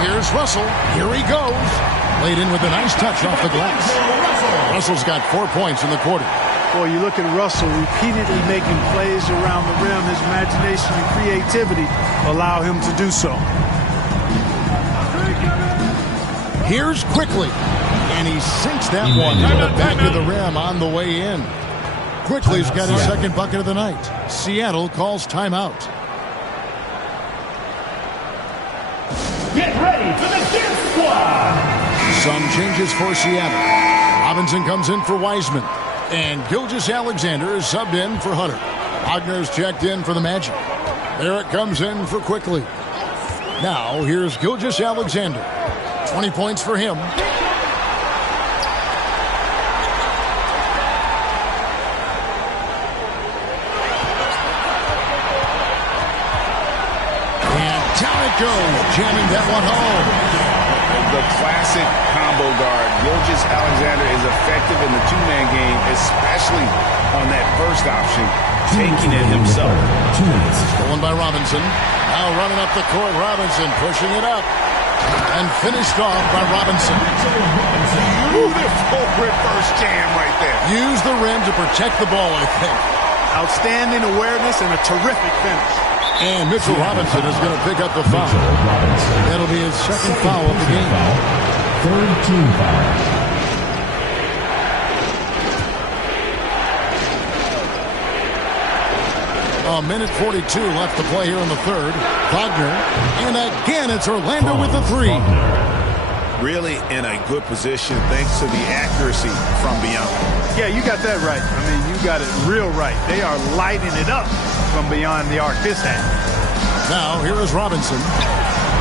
Here's Russell. Here he goes. Laid in with a nice touch off the glass. Russell's got 4 points in the quarter. Boy, you look at Russell repeatedly making plays around the rim. His imagination and creativity allow him to do so. Here's Quickly. And he sinks that one to the back of the rim on the way in. Quickly's got his second bucket of the night. Seattle calls timeout. Get ready for the dance squad. Some changes for Seattle. Robinson comes in for Wiseman. And Gilgeous-Alexander is subbed in for Hunter. Wagner's checked in for the Magic. Barrett comes in for Quickly. Now here's Gilgeous-Alexander. 20 points for him. Goes, jamming that one home. The classic combo guard. Gilgeous-Alexander is effective in the two-man game, especially on that first option, taking it himself. Stolen by Robinson. Now running up the court, Robinson pushing it up. And finished off by Robinson. Beautiful reverse jam right there. Use the rim to protect the ball, I think. Outstanding awareness and a terrific finish. And Mitchell Robinson is going to pick up the foul. That'll be his second foul of the game. Third team foul. A minute 42 left to play here in the third. Wagner. And again, it's Orlando with the 3. Really in a good position thanks to the accuracy from beyond. Yeah, you got that right. I mean, you got it real right. They are lighting it up from beyond the arc this half. Now, here is Robinson.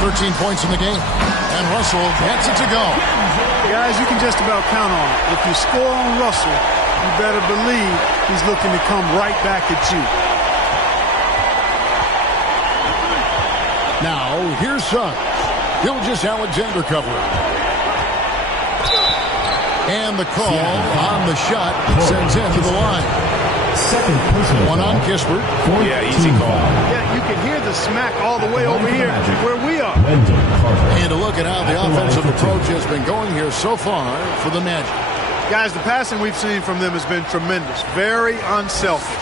13 points in the game. And Russell gets it to go. Guys, you can just about count on it. If you score on Russell, you better believe he's looking to come right back at you. Now, here's Suggs. Gilgeous-Alexander covering. And the call on the shot sends him to the line. Second personal one on Kispert. Yeah, easy call. Yeah, you can hear the smack all the way over here where we are. And to look at how the offensive approach has been going here so far for the Magic. Guys, the passing we've seen from them has been tremendous. Very unselfish.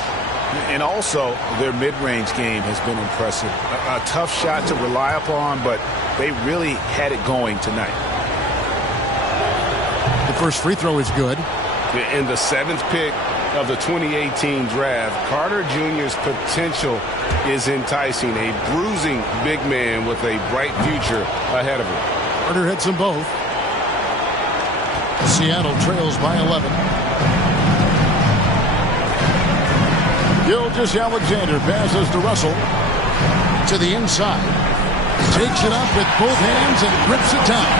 And also, their mid-range game has been impressive. A tough shot to rely upon, but they really had it going tonight. The first free throw is good. In the 7th pick of the 2018 draft, Carter Jr.'s potential is enticing. A bruising big man with a bright future ahead of him. Carter hits them both. Seattle trails by 11. Gilgeous-Alexander passes to Russell. To the inside. Takes it up with both hands and grips it down.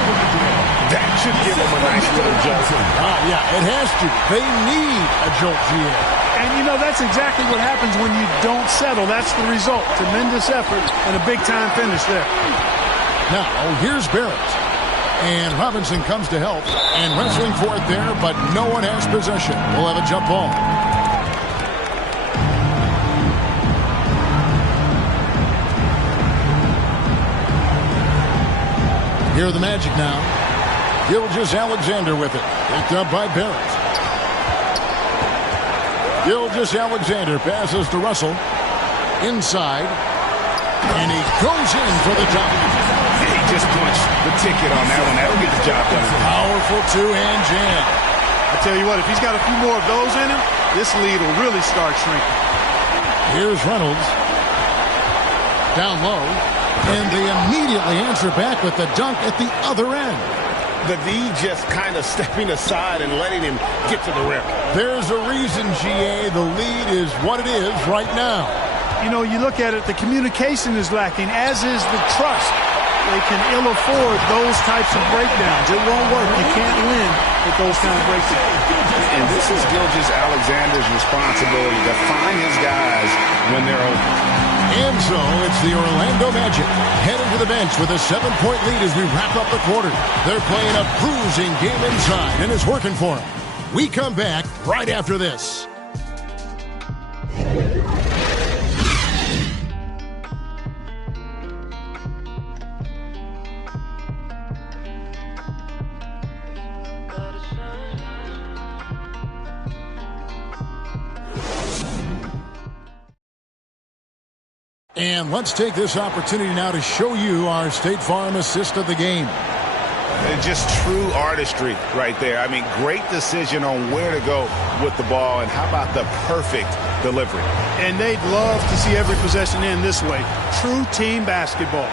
That should give them a nice little jolt. Yeah, it has to. They need a jolt here. And, you know, that's exactly what happens when you don't settle. That's the result. Tremendous effort and a big-time finish there. Now, here's Barrett. And Robinson comes to help. And wrestling for it there, but no one has possession. We'll have a jump ball. Here are the Magic now. Gilgeous-Alexander with it. Picked up by Barrett. Gilgeous-Alexander passes to Russell. Inside. And he goes in for the top. He just punched the ticket on that one. That'll get the job done. Powerful two-hand jam. I tell you what, if he's got a few more of those in him, this lead will really start shrinking. Here's Reynolds. Down low. And they immediately answer back with the dunk at the other end. The D just kind of stepping aside and letting him get to the rim. There's a reason, GA, the lead is what it is right now. You know, you look at it, the communication is lacking, as is the trust. They can ill afford those types of breakdowns. It won't work. You can't win with those kind of breakdowns. And this is Gilgeous-Alexander's responsibility to find his guys when they're open. And so it's the Orlando Magic heading to the bench with a 7-point lead as we wrap up the quarter. They're playing a bruising game inside, and it's working for them. We come back right after this. And let's take this opportunity now to show you our State Farm assist of the game. And just true artistry right there. I mean, great decision on where to go with the ball, and how about the perfect delivery. And they'd love to see every possession end this way. True team basketball.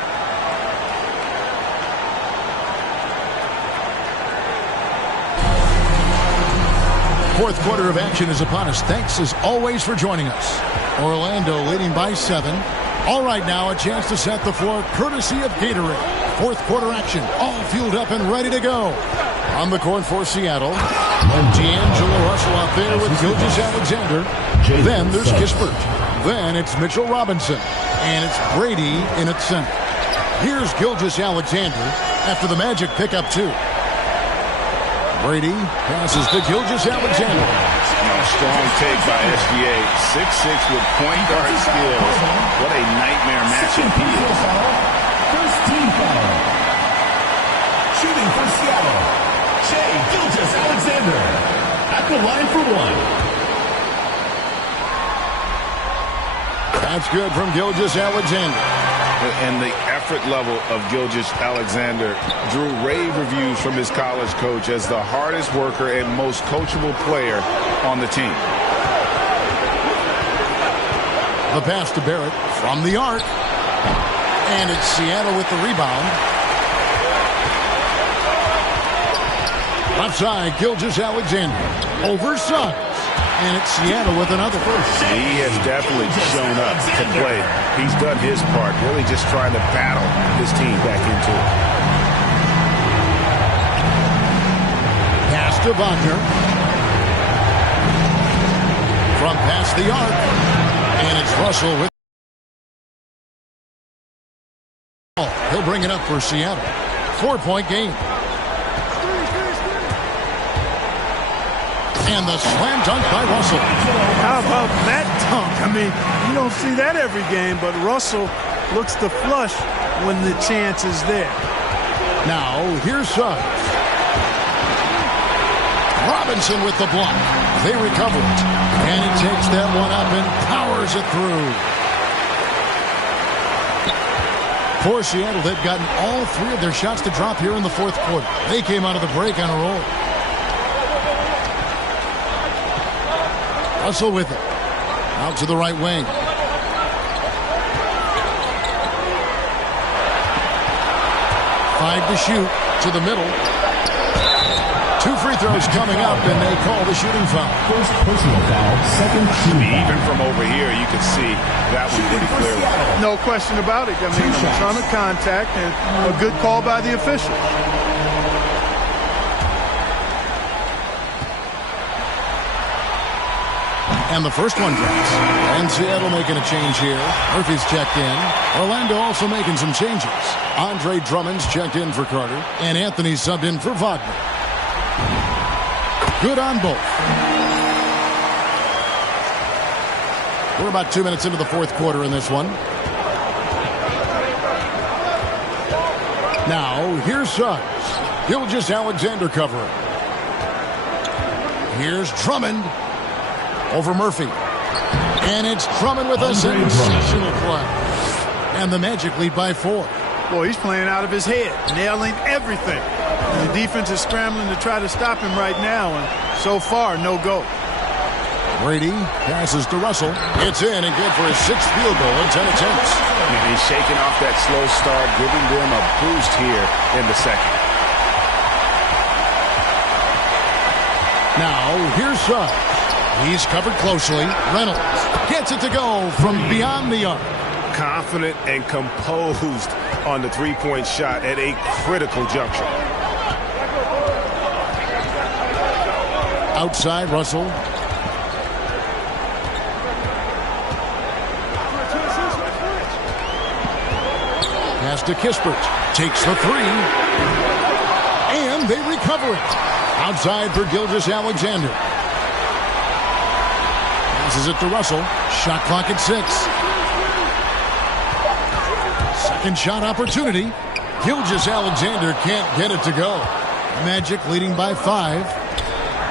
Fourth quarter of action is upon us. Thanks as always for joining us. Orlando leading by 7. All right, now a chance to set the floor courtesy of Gatorade. Fourth quarter action, all fueled up and ready to go. On the court for Seattle, D'Angelo Russell out there with Gilgeous-Alexander. Then there's Kispert. Then it's Mitchell Robinson. And it's Brady in at center. Here's Gilgeous-Alexander after the Magic pick up 2. Brady passes to Gilgeous-Alexander. Strong take by SGA. 6'6" with point guard skills. What a nightmare matchup he is. First team foul. Shooting for Seattle, Shai Gilgeous-Alexander at the line for 1. That's good from Gilgeous-Alexander. And the effort level of Gilgeous-Alexander drew rave reviews from his college coach as the hardest worker and most coachable player on the team. The pass to Barrett from the arc. And it's Seattle with the rebound. Left side, Gilgeous-Alexander. Over Suggs. And it's Seattle with another first. He has definitely shown up to play. He's done his part, really just trying to battle his team back into it. Pass to Wagner. From past the arc. And it's Russell with. He'll bring it up for Seattle. 4-point game. And the slam dunk by Russell. How about that dunk? I mean, you don't see that every game, but Russell looks to flush when the chance is there. Now, here's Suggs. Robinson with the block. They recover it. And he takes that one up and powers it through. For Seattle, they've gotten all 3 of their shots to drop here in the fourth quarter. They came out of the break on a roll. Russell with it. Out to the right wing. Five to shoot. To the middle. 2 free throws coming up, and they call the shooting foul. First personal foul, second team foul. Even from over here, you can see that one pretty clearly. No question about it. I mean, a ton of contact and a good call by the official. And the first one drops. And Seattle making a change here. Murphy's checked in. Orlando also making some changes. Andre Drummond's checked in for Carter. And Anthony subbed in for Wagner. Good on both. We're about 2 minutes into the fourth quarter in this one. Now, here's Suggs. Gilgeous-Alexander covering. Here's Drummond. Over Murphy. And it's Drummond with a sensational play. And the Magic lead by 4. Boy, he's playing out of his head, nailing everything. The defense is scrambling to try to stop him right now, and so far, no go. Brady passes to Russell. It's in and good for his 6th field goal in 10 attempts. And he's shaking off that slow start, giving them a boost here in the second. Now, here's Suggs. He's covered closely. Reynolds gets it to go from beyond the arc. Confident and composed on the three-point shot at a critical juncture. Outside, Russell. Pass to Kispert. Takes the 3. And they recover it. Outside for Gilgeous-Alexander. Passes it to Russell. Shot clock at 6. Second shot opportunity. Gilgeous-Alexander can't get it to go. Magic leading by 5.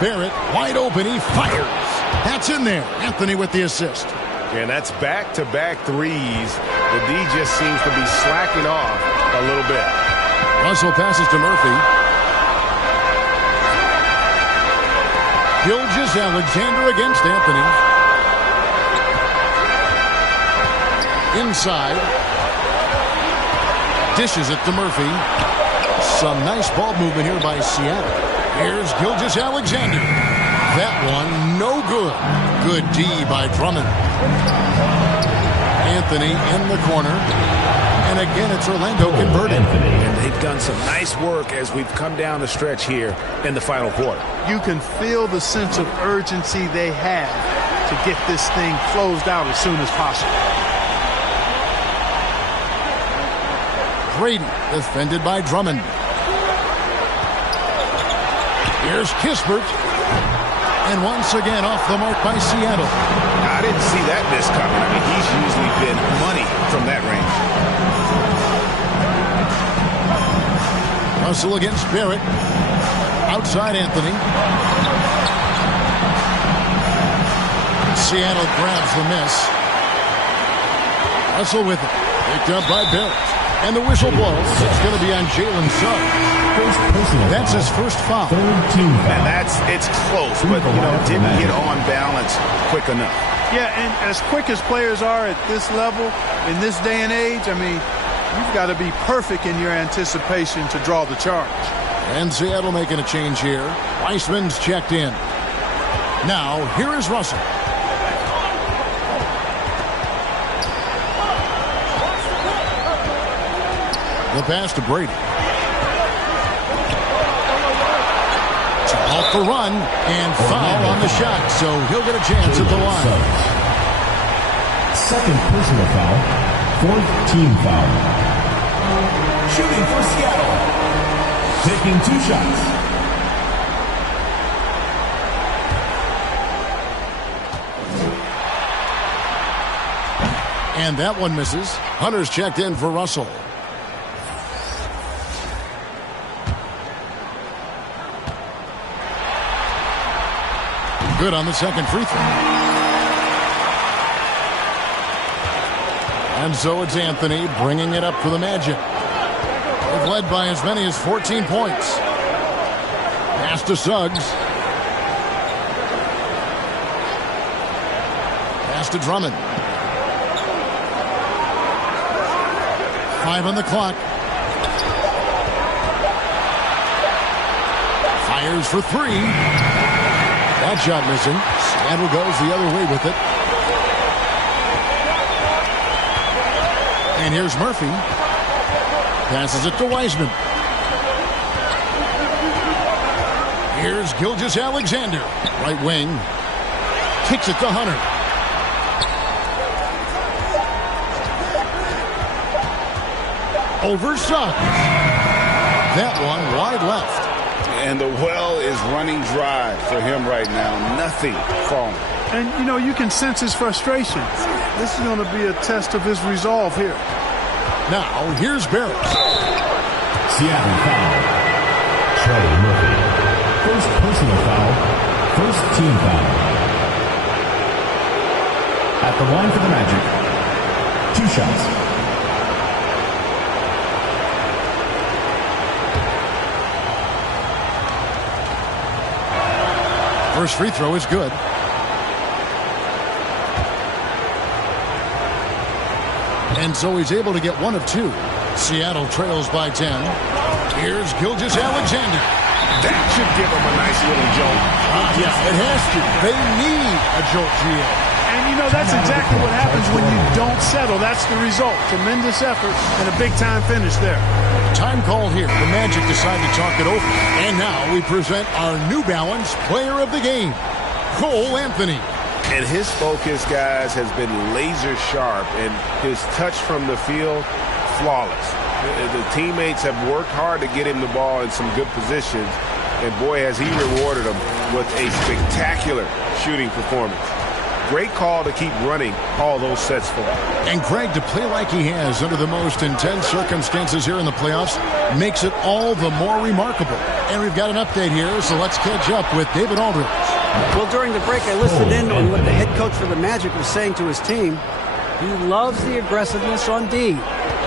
Barrett wide open. He fires. That's in there. Anthony with the assist. And that's back-to-back threes. The D just seems to be slacking off a little bit. Russell passes to Murphy. Gilgeous-Alexander against Anthony. Inside. Dishes it to Murphy. Some nice ball movement here by Seattle. Here's Gilgeous-Alexander. That one, no good. Good D by Drummond. Anthony in the corner. And again, it's Orlando converting. And they've done some nice work as we've come down the stretch here in the final quarter. You can feel the sense of urgency they have to get this thing closed out as soon as possible. Brady defended by Drummond. Here's Kispert. And once again off the mark by Seattle. I didn't see that miss coming. I mean, he's usually been money from that range. Russell against Barrett. Outside Anthony. Seattle grabs the miss. Russell with it. Picked up by Barrett. And the whistle blows. It's going to be on Jalen Suggs. That's his first foul. And it's close, but, didn't get on balance quick enough. Yeah, and as quick as players are at this level, in this day and age, I mean, you've got to be perfect in your anticipation to draw the charge. And Seattle making a change here. Weissman's checked in. Now, here is Russell. The pass to Brady. Off the run and foul on the shot, so he'll get a chance at the line. Second personal foul, 4th team foul. Shooting for Seattle. Taking 2 shots. And that one misses. Hunter's checked in for Russell. Good on the second free throw. And so it's Anthony bringing it up for the Magic. They've led by as many as 14 points. Pass to Suggs. Pass to Drummond. 5 on the clock. Fires for 3. That shot missing. Seattle goes the other way with it. And here's Murphy. Passes it to Wiseman. Here's Gilgeous-Alexander. Right wing. Kicks it to Hunter. Over Suggs. That one wide left. And the well is running dry for him right now. Nothing falling. And, you can sense his frustration. This is going to be a test of his resolve here. Now, here's Barrett. Seattle foul. Charlie Murphy. First personal foul. First team foul. At the line for the Magic. 2 shots. First free throw is good. And so he's able to get one of two. Seattle trails by 10. Here's Gilgeous-Alexander. That should give him a nice little jolt. Yeah, it has to. They need a jolt, GA. And, you know, that's exactly what happens when you don't settle. That's the result. Tremendous effort and a big-time finish there. Time call here. The Magic decide to talk it over. And now we present our New Balance player of the game, Cole Anthony. And his focus, guys, has been laser sharp, and his touch from the field, flawless. The teammates have worked hard to get him the ball in some good positions, and boy, has he rewarded them with a spectacular shooting performance. Great call to keep running all those sets for him. And Greg, to play like he has under the most intense circumstances here in the playoffs makes it all the more remarkable. And we've got an update here, so let's catch up with David Aldridge. Well, during the break, I listened in on what the head coach for the Magic was saying to his team. He loves the aggressiveness on D.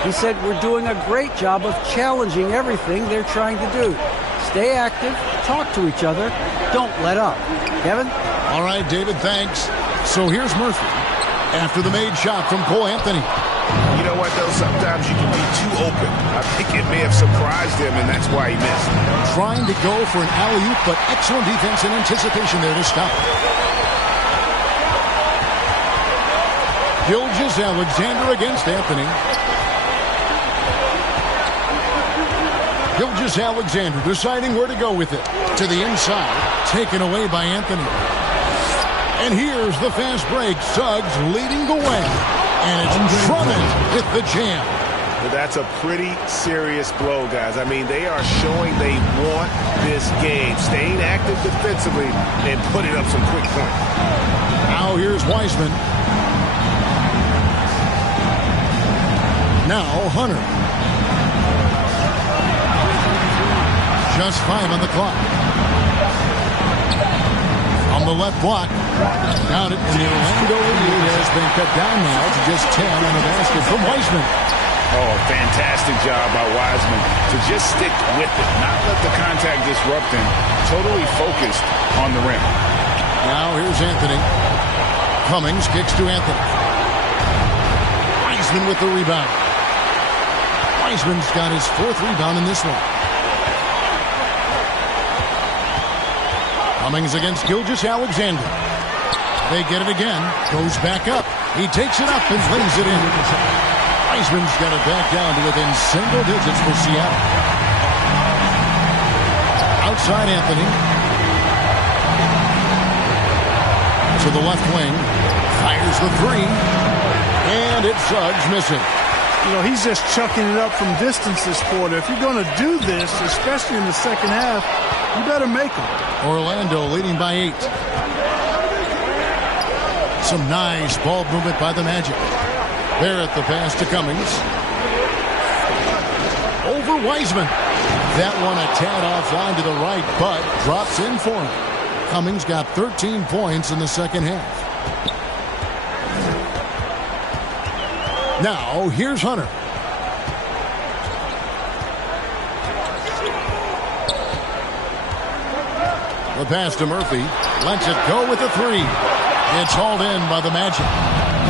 He said, we're doing a great job of challenging everything they're trying to do. Stay active, talk to each other, don't let up. Kevin? All right, David, thanks. So here's Murphy after the made shot from Cole Anthony. You know what, though? Sometimes you can be too open. I think it may have surprised him, and that's why he missed. Trying to go for an alley-oop, but excellent defense and anticipation there to stop it. Gilgeous-Alexander against Anthony. Gilgeous-Alexander deciding where to go with it. To the inside, taken away by Anthony. And here's the fast break. Suggs leading the way. And it's Drummond with the jam. That's a pretty serious blow, guys. I mean, they are showing they want this game. Staying active defensively and putting up some quick points. Now here's Wiseman. Now Hunter. Just 5 on the clock. On the left block. Down it, and the Orlando lead has been cut down now to just 10 on the basket from Wiseman. Oh, fantastic job by Wiseman to just stick with it, not let the contact disrupt him. Totally focused on the rim. Now here's Anthony. Cummings kicks to Anthony. Wiseman with the rebound. Wiseman's got his 4th rebound in this one. Cummings against Gilgeous-Alexander. They get it again. Goes back up. He takes it up and lays it in. Wiseman's got it back down to within single digits for Seattle. Outside Anthony. To the left wing. Fires the 3. And it's Suggs missing. You know, he's just chucking it up from distance this quarter. If you're going to do this, especially in the second half, you better make them. Orlando leading by 8. Some nice ball movement by the Magic. Barrett the pass to Cummings. Over Wiseman. That one a tad offline to the right, but drops in for him. Cummings got 13 points in the second half. Now, here's Hunter. The pass to Murphy. Lets it go with the 3. It's hauled in by the Magic.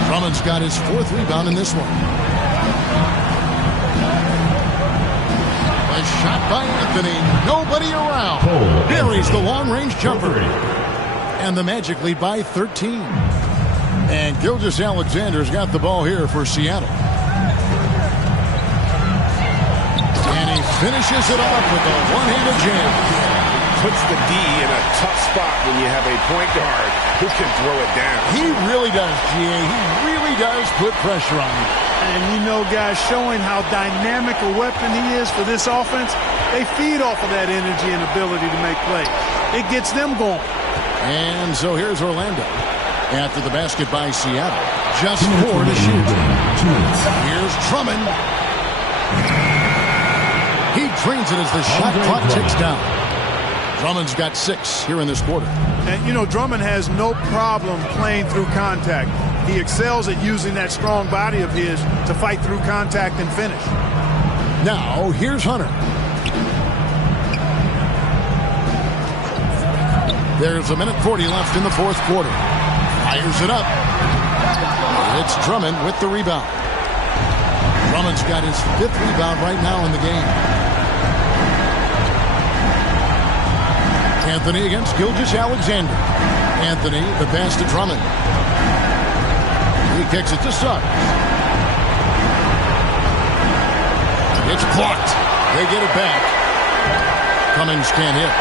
Drummond's got his 4th rebound in this one. A shot by Anthony. Nobody around. Buries the long-range jumper. And the Magic lead by 13. And Gilgeous-Alexander's got the ball here for Seattle. And he finishes it off with a one-handed jam. Puts the D in a tough spot when you have a point guard who can throw it down. He really does, GA. He really does put pressure on him. And you know, guys, showing how dynamic a weapon he is for this offense, they feed off of that energy and ability to make plays. It gets them going. And so here's Orlando. After the basket by Seattle. Just 4 to shoot. Here's Drummond. He drains it as the shot clock ticks down. Drummond's got 6 here in this quarter. And, you know, Drummond has no problem playing through contact. He excels at using that strong body of his to fight through contact and finish. Now, here's Hunter. There's 1:40 left in the fourth quarter. Fires it up. It's Drummond with the rebound. Drummond's got his 5th rebound right now in the game. Anthony against Gilgeous-Alexander. Anthony, the pass to Drummond. He kicks it to Suggs. It's blocked. They get it back. Cummings can't hit.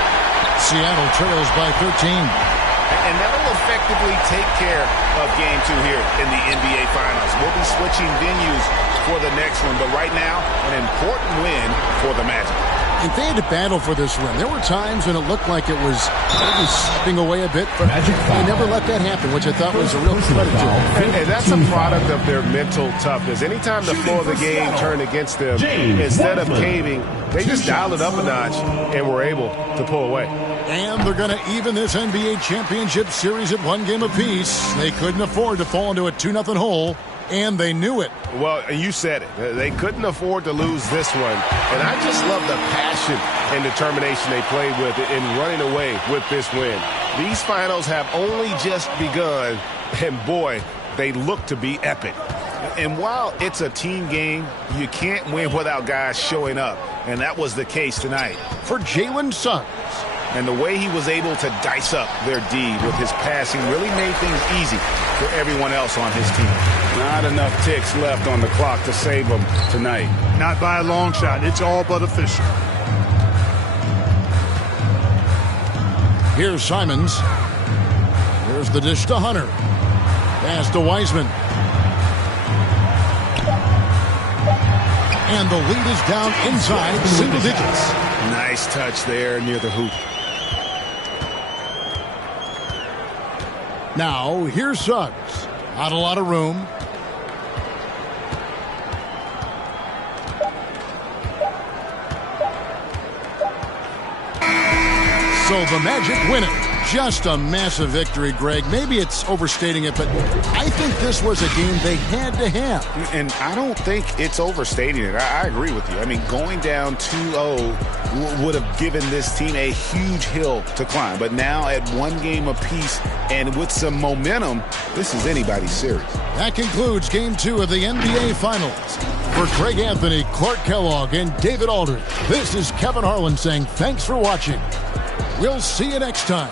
Seattle trails by 13. And that'll effectively take care of Game 2 here in the NBA Finals. We'll be switching venues for the next one, but right now, an important win for the Magic. And they had to battle for this win. There were times when it looked like it was maybe slipping away a bit, but they never let that happen, which I thought was a real credit to them. And that's a product of their mental toughness. Anytime the flow of the game turned against them, instead of caving, they just dialed it up a notch and were able to pull away. And they're going to even this NBA championship series at 1 game apiece. They couldn't afford to fall into a 2-0 hole, and they knew it. Well, you said it. They couldn't afford to lose this one. And I just love the passion and determination they played with in running away with this win. These finals have only just begun, and boy, they look to be epic. And while it's a team game, you can't win without guys showing up. And that was the case tonight. For Jalen Suggs. And the way he was able to dice up their D with his passing really made things easy for everyone else on his team. Not enough ticks left on the clock to save them tonight. Not by a long shot. It's all but official. Here's Simons. Here's the dish to Hunter. Pass to Wiseman. And the lead is down inside single digits. Nice touch there near the hoop. Now, here's Suggs. Not a lot of room. So the Magic win it. Just a massive victory, Greg. Maybe it's overstating it, but I think this was a game they had to have. And I don't think it's overstating it. I agree with you. I mean, going down 2-0 would have given this team a huge hill to climb. But now at 1 game apiece and with some momentum, this is anybody's series. That concludes Game 2 of the NBA Finals. For Greg Anthony, Clark Kellogg, and David Aldridge, this is Kevin Harlan saying thanks for watching. We'll see you next time.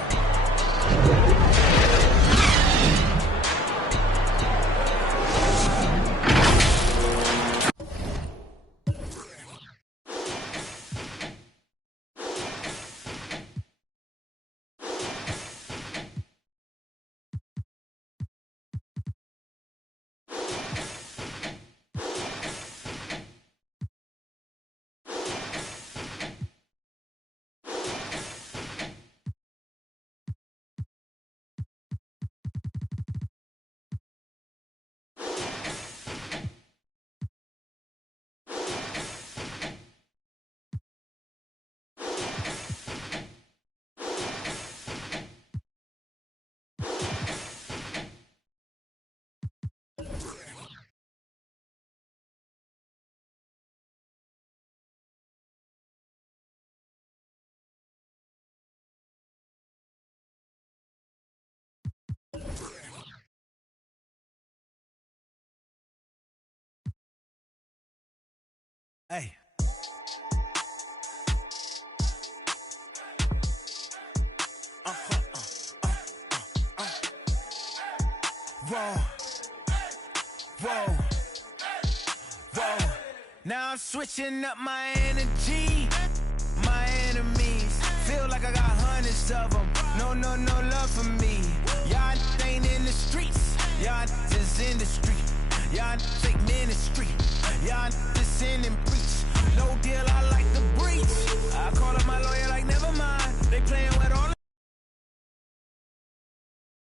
Hey. Whoa. Whoa. Whoa. Now I'm switching up my energy. My enemies feel like I got hundreds of them. No love for me. Y'all ain't in the streets. Y'all just in the street. Y'all fake ministry. Y'all just in and preach.